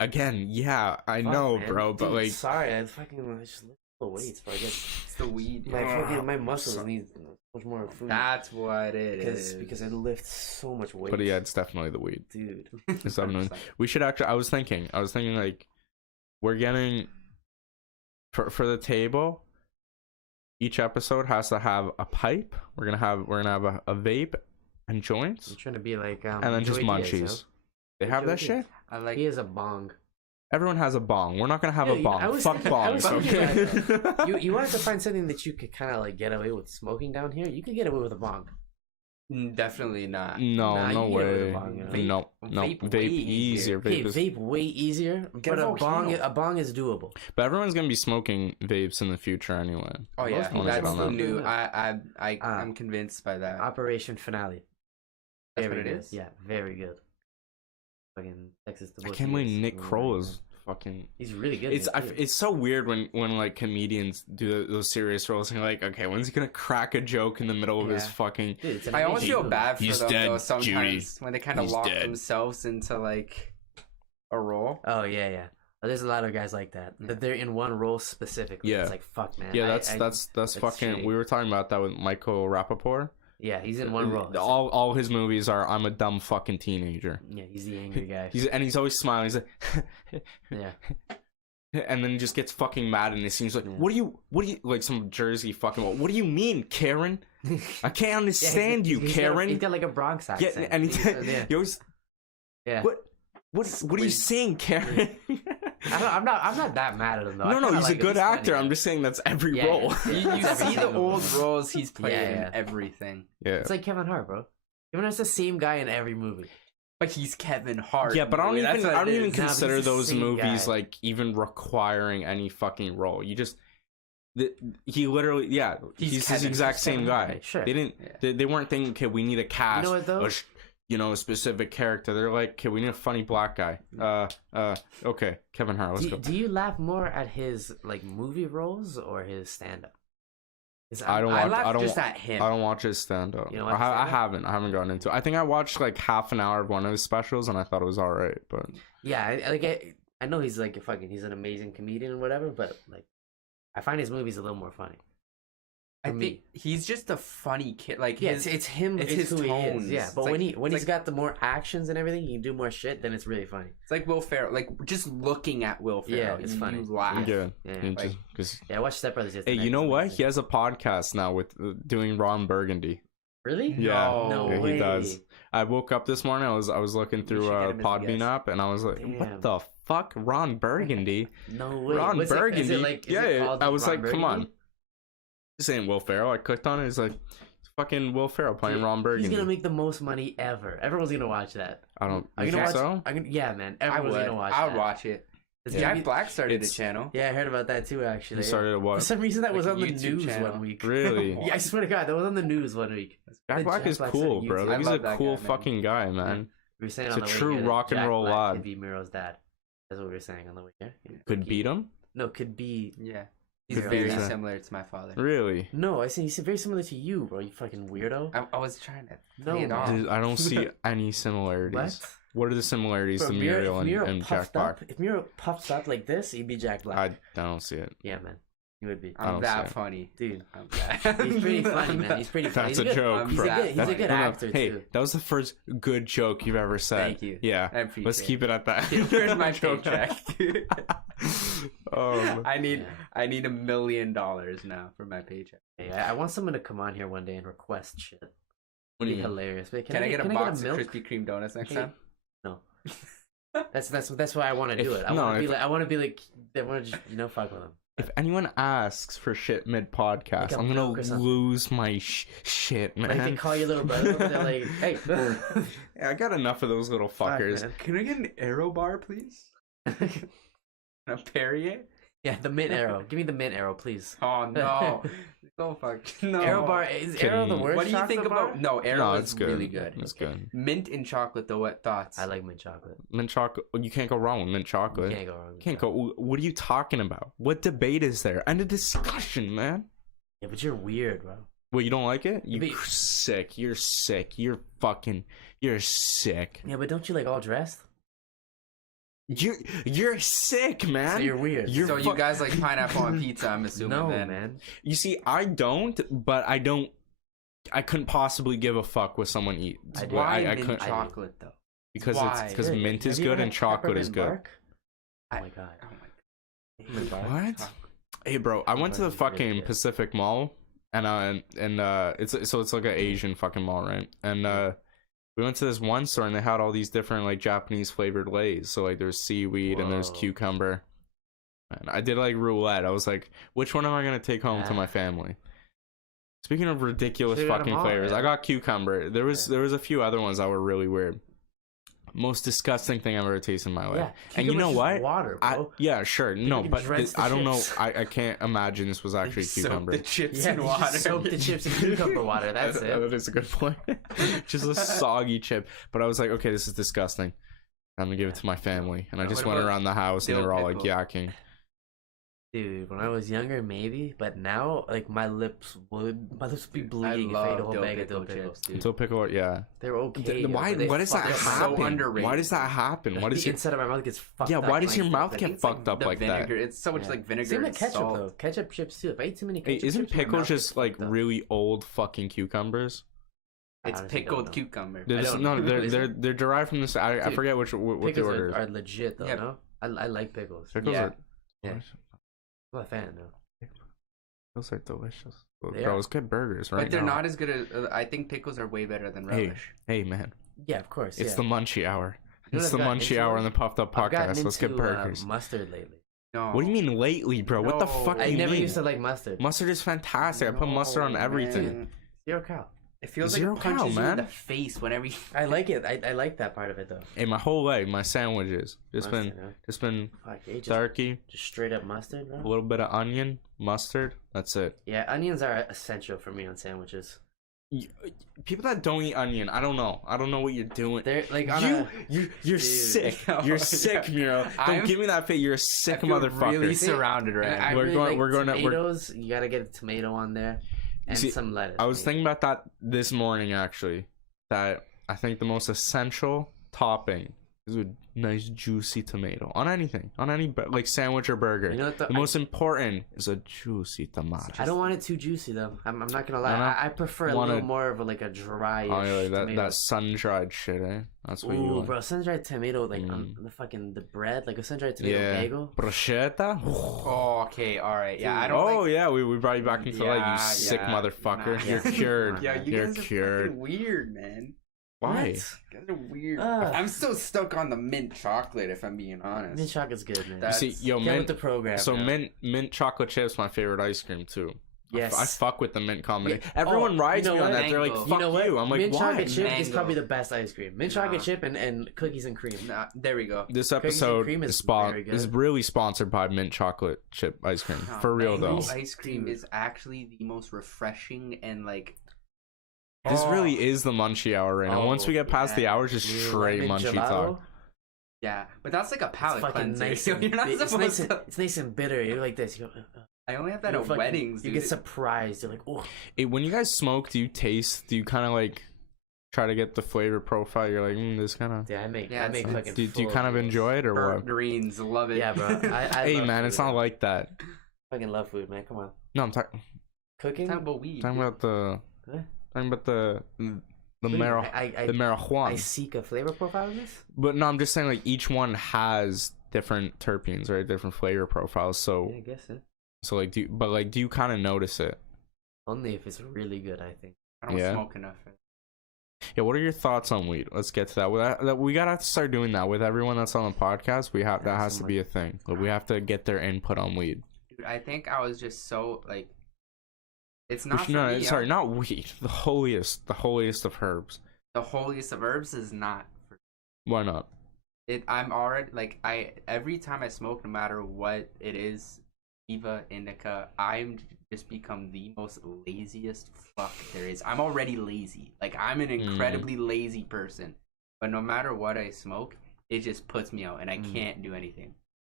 Again, yeah, I Fuck, know, man. bro, but Dude, like, sorry, I just lift the weights, bro. I guess It's the weed. my muscles need much more food. That's what it is. because I lift so much weight. but yeah, it's definitely the weed. Dude. It's definitely. We should actually. I was thinking like, we're getting for the table. Each episode has to have a pipe. We're gonna have a vape and joints, I'm trying to be like and then just Joey Diaz, munchies. yo. They have Joey that Diaz. shit. I like. He has a bong. Everyone has a bong. We're not gonna have a bong. Fuck bongs. Okay. You wanted to find something that you could kind of like get away with smoking down here. You could get away with a bong. Definitely not. No way. No, Vape vape easier. Vape way easier, but a bong is doable. But everyone's gonna be smoking vapes in the future anyway. Oh yeah, that's the new. Yeah. I'm convinced by that. Operation Finale. That's what it is. Yeah, very good. Fucking Texas. I can't believe Nick Kroll is fucking. He's really good. It's so weird when like comedians do those serious roles and you're like, okay, when's he gonna crack a joke in the middle of his fucking? Dude, I always feel bad for He's them dead, though sometimes Judy. when they kind of lock themselves into like a role. Oh yeah. There's a lot of guys like that. That they're in one role specifically. Yeah. It's like fuck, man. Yeah, that's fucking. shitty. We were talking about that with Michael Rappaport. Yeah, he's in one role. All his movies are I'm a dumb fucking teenager. Yeah, he's the angry guy. He's always smiling. He's like, yeah. And then he just gets fucking mad and it seems like, what do you like some Jersey fucking? What do you mean, Karen? I can't understand you, Karen. He's got like a Bronx accent. Yeah, and he always. Yeah. What are you saying, Karen? I'm not that mad at him though. No, he's a good actor. I'm just saying that's every role. You see the old roles he's played in everything. Yeah, it's like Kevin Hart, bro. Kevin Hart's the same guy in every movie. But he's Kevin Hart. Yeah, but I don't even consider those movies guy. like even requiring any fucking role. You just he literally he's the exact same guy. Sure. They weren't thinking, okay, we need a cast. You know what though? A specific character. They're like, okay, we need a funny black guy. Okay, Kevin Hart. Let's go. Do you laugh more at his like movie roles or his stand up? I don't watch his stand up. I haven't gotten into it. I think I watched like half an hour of one of his specials and I thought it was alright, but yeah, I know he's like he's an amazing comedian and whatever, but like I find his movies a little more funny. I think he's just a funny kid. Like it's him. It's his who tones. He is. Yeah, but when he's got the more actions and everything, he can do more shit. Then it's really funny. It's like Will Ferrell. Like just looking at Will Ferrell, it's funny. You laugh. Yeah. I watched Step Brothers yesterday. Hey, you know what? He has a podcast now with doing Ron Burgundy. Really? Yeah, no way. He does. I woke up this morning. I was looking through Podbean app, and I was like, "What the fuck, Ron Burgundy? No way. Ron Burgundy? I was like, Burgundy? come on." This ain't Will Ferrell. I clicked on it. It's like fucking Will Ferrell playing Ron Burgundy. He's gonna make the most money ever. Everyone's gonna watch that. I don't. You think so? Yeah, man. Everyone's gonna watch that. I would watch it. Jack Black started a channel. Yeah, I heard about that too. Actually, he started what? For some reason, that was on the news one week. Really? Yeah, I swear to God, that was on the news one week. Jack Black is cool, bro. He's a cool fucking guy, man. We were saying it's a true rock and roll lad. Could be Miro's dad. That's what we were saying on the way here. Could beat him? No, could be. Yeah. He's very similar to my father. Really? No, I see. He's very similar to you, bro. You fucking weirdo. I was trying to play it off. Dude, I don't see any similarities. What are the similarities to Muriel and Jack Black? If Muriel puffed up like this, he'd be Jack Black. I don't see it. Yeah, man. He would be. I'm that funny. Dude. He's pretty funny, man. He's pretty funny. That's a joke, bro. He's a good actor, too. Hey, that was the first good joke you've ever said. Thank you. Yeah. I appreciate Let's keep it at that. Here's my paycheck. I need $1 million now for my paycheck. Hey, I want someone to come on here one day and request shit. What do you mean? Hilarious. Can I get a box of Krispy Kreme donuts next time? No. That's why I want to do it. I want to be like just fuck with them. If anyone asks for shit mid podcast, I'm gonna lose my shit, man. Like they call you little brother, they're like, hey. I got enough of those little fuckers. Can I get an arrow bar, please? A Perrier? Yeah, the mint arrow. Give me the mint arrow, please. Oh no. Oh fuck. No. Arrow bar is Arrow the worst? What do you think about? No, Arrow is good. really good. It's good. Mint and chocolate though, what thoughts? I like mint chocolate. Mint chocolate. You can't go wrong with mint chocolate. You can't go wrong. What are you talking about? What debate is there? End of discussion, man. Yeah, but you're weird, bro. Well, you don't like it? You're sick. You're sick. You're sick. Yeah, but don't you like all dressed? You're sick, man. So you're weird. So you guys like pineapple on pizza, I'm assuming. No, then. Man. You see, I don't, but I couldn't possibly give a fuck what someone eats. Why I couldn't chocolate though? Because mint is good and chocolate is good. Oh my god. What? Hey, bro, I went to the fucking Pacific Mall, and it's like an Asian fucking mall, right? And We went to this one store and they had all these different like Japanese flavored Lays. So like there's seaweed and there's cucumber. And I did like roulette. I was like, which one am I gonna take home to my family? Speaking of ridiculous fucking flavors, I got cucumber. There was a few other ones that were really weird. Most disgusting thing I've ever tasted in my life. And you know what? Water, bro. Yeah, sure. No, but I don't know. I can't imagine this was actually cucumber. Soak the chips in water. Soak the chips in cucumber water. That's it. That is a good point. Just a soggy chip. But I was like, okay, this is disgusting. I'm gonna give it to my family. And I just went around the house and they were all like yakking. Dude, when I was younger, maybe, but now, like, my lips would be bleeding if I ate a whole bag of dill pickles, dude. Dill pickle, yeah. They're okay. Why does that happen? So underrated. Why does that happen? Why does the inside of my mouth gets fucked up? Yeah, why does your mouth get fucked up like that? It's so much like vinegar. Same with and ketchup, salt. though. Ketchup chips, too. If I eat too many ketchup Hey, isn't chips, my pickles mouth just gets like fucked up. really old fucking cucumbers? It's pickled cucumber. They're derived from this. I forget what the order is. Pickles are legit, though, no? I like pickles. Pickles are... Yeah. I'm a fan, though. Those are delicious. They Bro, are. it's good burgers, right? But they're not as good as... I think pickles are way better than relish. Hey, man. Yeah, of course. It's the munchie hour. You know It's what the I've gotten munchie into? hour on the Puffed Up I've gotten podcast. Let's get into, burgers. Mustard lately. No. What do you mean lately, bro? What the fuck do I you never mean? used to like mustard. Mustard is fantastic. I put mustard on everything. Man. Zero cal. It feels Zero like it punches cow, you in man. the face whenever you... I like it. I like that part of it, though. Hey, my whole life, my sandwiches. It's Mustard, been Fuck, just turkey, straight up mustard, bro. a little bit of onion, mustard. That's it. Yeah, onions are essential for me on sandwiches. People that don't eat onion, I don't know. I don't know what you're doing. They're like You're Dude. sick. You're Yeah. sick, Miro. Don't give me that face. You're a sick motherfucker. really surrounded right now. I We're really going- like we're going to- tomatoes. You gotta get a tomato on there and See, some lettuce. I was maybe. thinking about that this morning, actually. That I think the most essential topping is a nice juicy tomato on anything, on any like sandwich or burger. You know what the most important is a juicy tomato. I don't want it too juicy though. I'm not gonna lie. I prefer a little more of like a dry. Oh, yeah, that sun dried shit, eh? That's what you want. Bro, sun dried tomato like on the bread, like a sun dried tomato bagel. Bruschetta. Oh, okay, all right. Yeah, I don't. Oh yeah, we brought you back into like you sick yeah, motherfucker. nah. You're cured. Yeah, you You're guys are cured. fucking weird, man. Why? You guys are weird. Ugh. I'm still stuck on the mint chocolate, if I'm being honest. Mint chocolate's good, man. That's- See, yo, Get mint. with the program. So now. mint chocolate chips my favorite ice cream too. Yes. I fuck with the mint combination. Yeah. Everyone rides you know me on what? that. They're like, Mango. fuck you. You know what? I'm like, mint why? chocolate chip is Mango. probably the best ice cream. Mint chocolate chip and cookies and cream. Nah, there we go. This Cookies and episode cream is very good. is really sponsored by mint chocolate chip ice cream. Nah, For real mango though. ice cream is actually the most refreshing and like. This really is the munchie hour right now. Once we get past the hours, just straight Lemon munchie gelato. talk. Yeah, but that's like a It's palate fucking cleanser. nice. You're not It's supposed nice. to. It's nice and bitter. You're like this. You go, I only have that you at fucking- weddings. You dude. get surprised. You're like, oh. Hey, when you guys smoke, do you kind of like try to get the flavor profile? You're like, this kind of. Yeah, I make Yeah, fucking. Do you full kind of meals. enjoy it or Burnt what? greens, love it. Yeah, bro. I Hey love man, food, it's not like that. Fucking love food, man. Come on. No, I'm talking Cooking. Talking about weed. about the Huh? talking about the What do you mean? I marijuana. seek a flavor profile in this. But no, I'm just saying like each one has different terpenes, right? Different flavor profiles. So Yeah, I guess so. so like do you kind of notice it? Only if it's really good, I think. I don't Yeah. smoke enough. Yeah, what are your thoughts on weed? Let's get to that. We gotta start doing that with everyone that's on the podcast. That has to be a thing. Like, we have to get their input on weed. Dude, I think I was just so like. It's not. No, for me. sorry, not weed. The holiest of herbs. The holiest of herbs is not. Why not? I'm already like every time I smoke, no matter what it is, Eva, indica, I'm just become the most laziest fuck there is. I'm already lazy. Like I'm an incredibly lazy person, but no matter what I smoke, it just puts me out, and I can't do anything.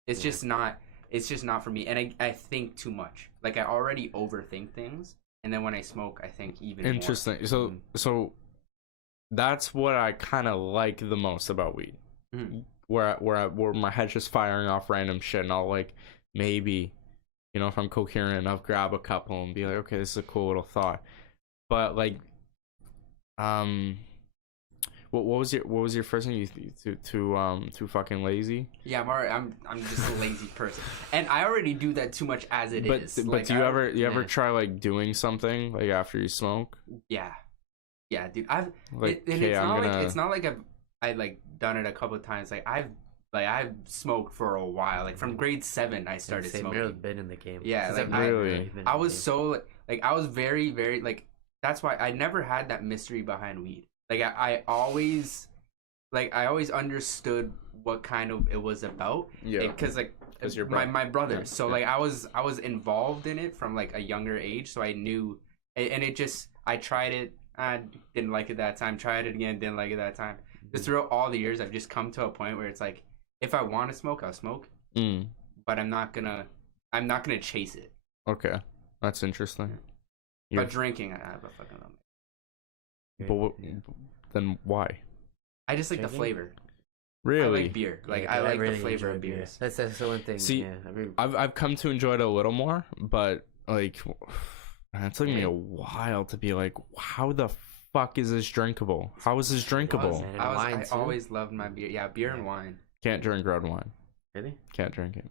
It's just not. It's just not for me, and I think too much. Like I already overthink things, and then when I smoke, I think even Interesting. more. So that's what I kind of like the most about weed. Where my head's just firing off random shit, and I'll like maybe, if I'm coherent enough, grab a couple and be like, okay, this is a cool little thought. But like, what was your first thing? You too fucking lazy? Yeah, I'm just a lazy person, and I already do that too much as it is. But Like, do you ever try like doing something like after you smoke? Yeah. Yeah, dude. Like, And okay, it's not like I like done it a couple of times. Like I've smoked for a while. Like from grade 7, I started smoking. Mirror's been in the game. Yeah, like really. I was so like I was very very like that's why I never had that mystery behind weed. Like I always understood what kind of it was about. Yeah, because like your my brother. Yeah. So like I was involved in it from like a younger age. So I knew, and it just I tried it. I didn't like it that time. Tried it again. Didn't like it that time. Just throughout all the years, I've just come to a point where it's like, if I want to smoke, I'll smoke. But I'm not gonna chase it. Okay, that's interesting. But drinking, I have a fucking But then why? I just like the flavor. Really? I like beer. Like Yeah, I like really the flavor enjoy of beer. beers. That's the one thing. See, yeah, I've come to enjoy it a little more, but like, it took me a while to be like, how the fuck is this drinkable? How is this drinkable? Man, I always loved my beer. Yeah, beer and wine. Can't drink red wine. Really? Can't drink it.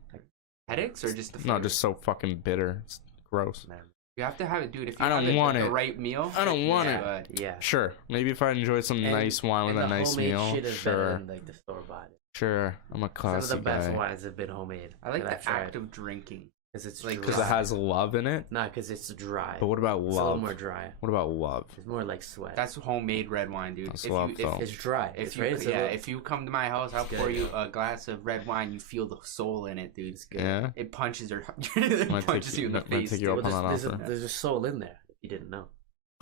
Headaches or just the flavor? No, just so fucking bitter. It's gross. Man. You have to have it, dude. If you I don't have want the it. right meal, I don't want it's it. good. Yeah. Sure, maybe if I enjoy some nice wine with a nice homemade meal. Shit is better Sure, than, like the store bought. sure. I'm a Some classy of the best guy. wines have been homemade. I like that I've the tried. act of drinking. Because it's like, Because it has love in it. Not because it's dry. But what about It's a little love? more dry. What about love? It's more like sweat. That's homemade red wine, dude. That's love, though. It's dry. If It's you, right. if you come to my house, I'll It's pour good. you a glass of red wine. You feel the soul in it, dude. It's good. Yeah. It punches your Might punches take you in the you- might face. take you dude. up on that there's, offer. there's a soul in there. If you didn't know.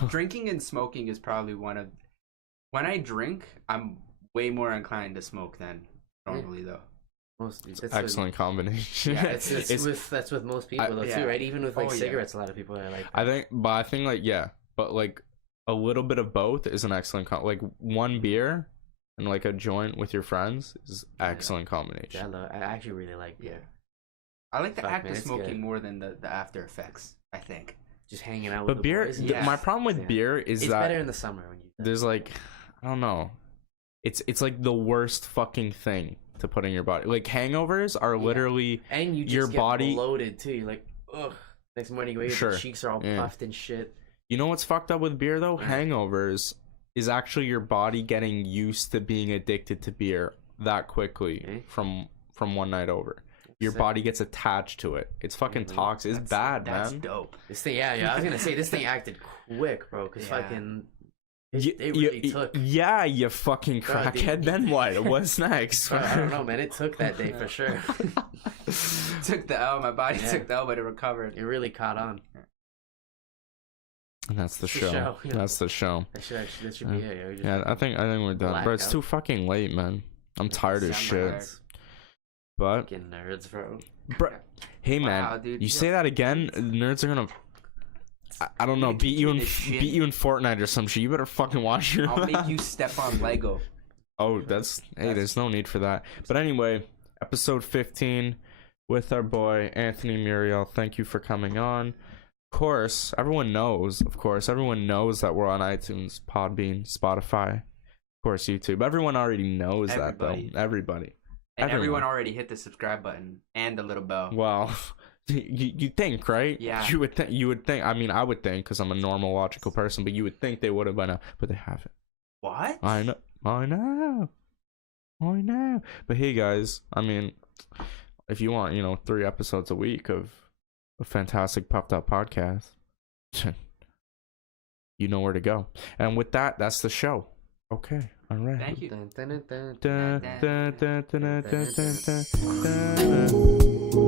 Drinking and smoking is probably one of. When I drink, I'm way more inclined to smoke than normally, though. Excellent combination. Yeah, that's with most people though yeah. too, right? Even with like Oh, yeah. cigarettes, a lot of people are like. I think like yeah, but like a little bit of both is an excellent like one beer and like a joint with your friends is excellent combination. Yeah, I actually really like beer. I like the Fuck, act man, of it's smoking good. more than the after effects. I think. Just hanging out with But the beer, boys. Yeah. my problem with Yeah. beer is It's that better in the summer when you. there's like I don't know, it's like the worst fucking thing to put in your body. Like hangovers are literally And you just your get body bloated too. You're like, ugh. Next morning you wake up, Sure. your cheeks are all Yeah. puffed and shit. You know what's fucked up with beer though? Yeah. Hangovers is actually your body getting used to being addicted to beer that quickly Okay. from one night over. Your Sick. body gets attached to it. It's fucking Mhm. toxic. It's bad, That's man. dope. This thing, yeah. I was gonna say this thing acted quick, bro. Cause Yeah. fucking, it really took. Yeah, you fucking Bro, crackhead. Then what? What's next? Bro, I don't know, man. It took that day for sure. Took the L. My body Yeah. took the L, but it recovered. It really caught on. And that's the It's the show. show, yeah. That's the show. That should be it. We just Yeah, I think we're done. black Bro, it's out. too fucking late, man. I'm tired as Yeah, I'm shit. tired. But fucking nerds, bro. bro, hey man, Wow, dude. you say that again, nerds are gonna. I don't know, Gonna beat kick you you in in the shin. beat you in Fortnite or some shit. You better fucking watch your. I'll make you step on Lego. Oh, there's no need for that. But anyway, episode 15 with our boy Anthony Muriel. Thank you for coming on. Of course, everyone knows that we're on iTunes, Podbean, Spotify, of course, YouTube. Everyone already knows that though. Everybody. And Everyone. everyone already hit the subscribe button and the little bell. Well, you think, right? Yeah. You would think. I mean, I would think because I'm a normal, logical person. But you would think they would have by now, but they haven't. What? I know. But hey, guys. I mean, if you want, 3 episodes a week of a fantastic puffed up podcast, you know where to go. And with that, that's the show. Okay. All right. Thank you. Dun, dun, dun, dun. Dun, dun, dun, dun, dun, dun, dun, dun, dun.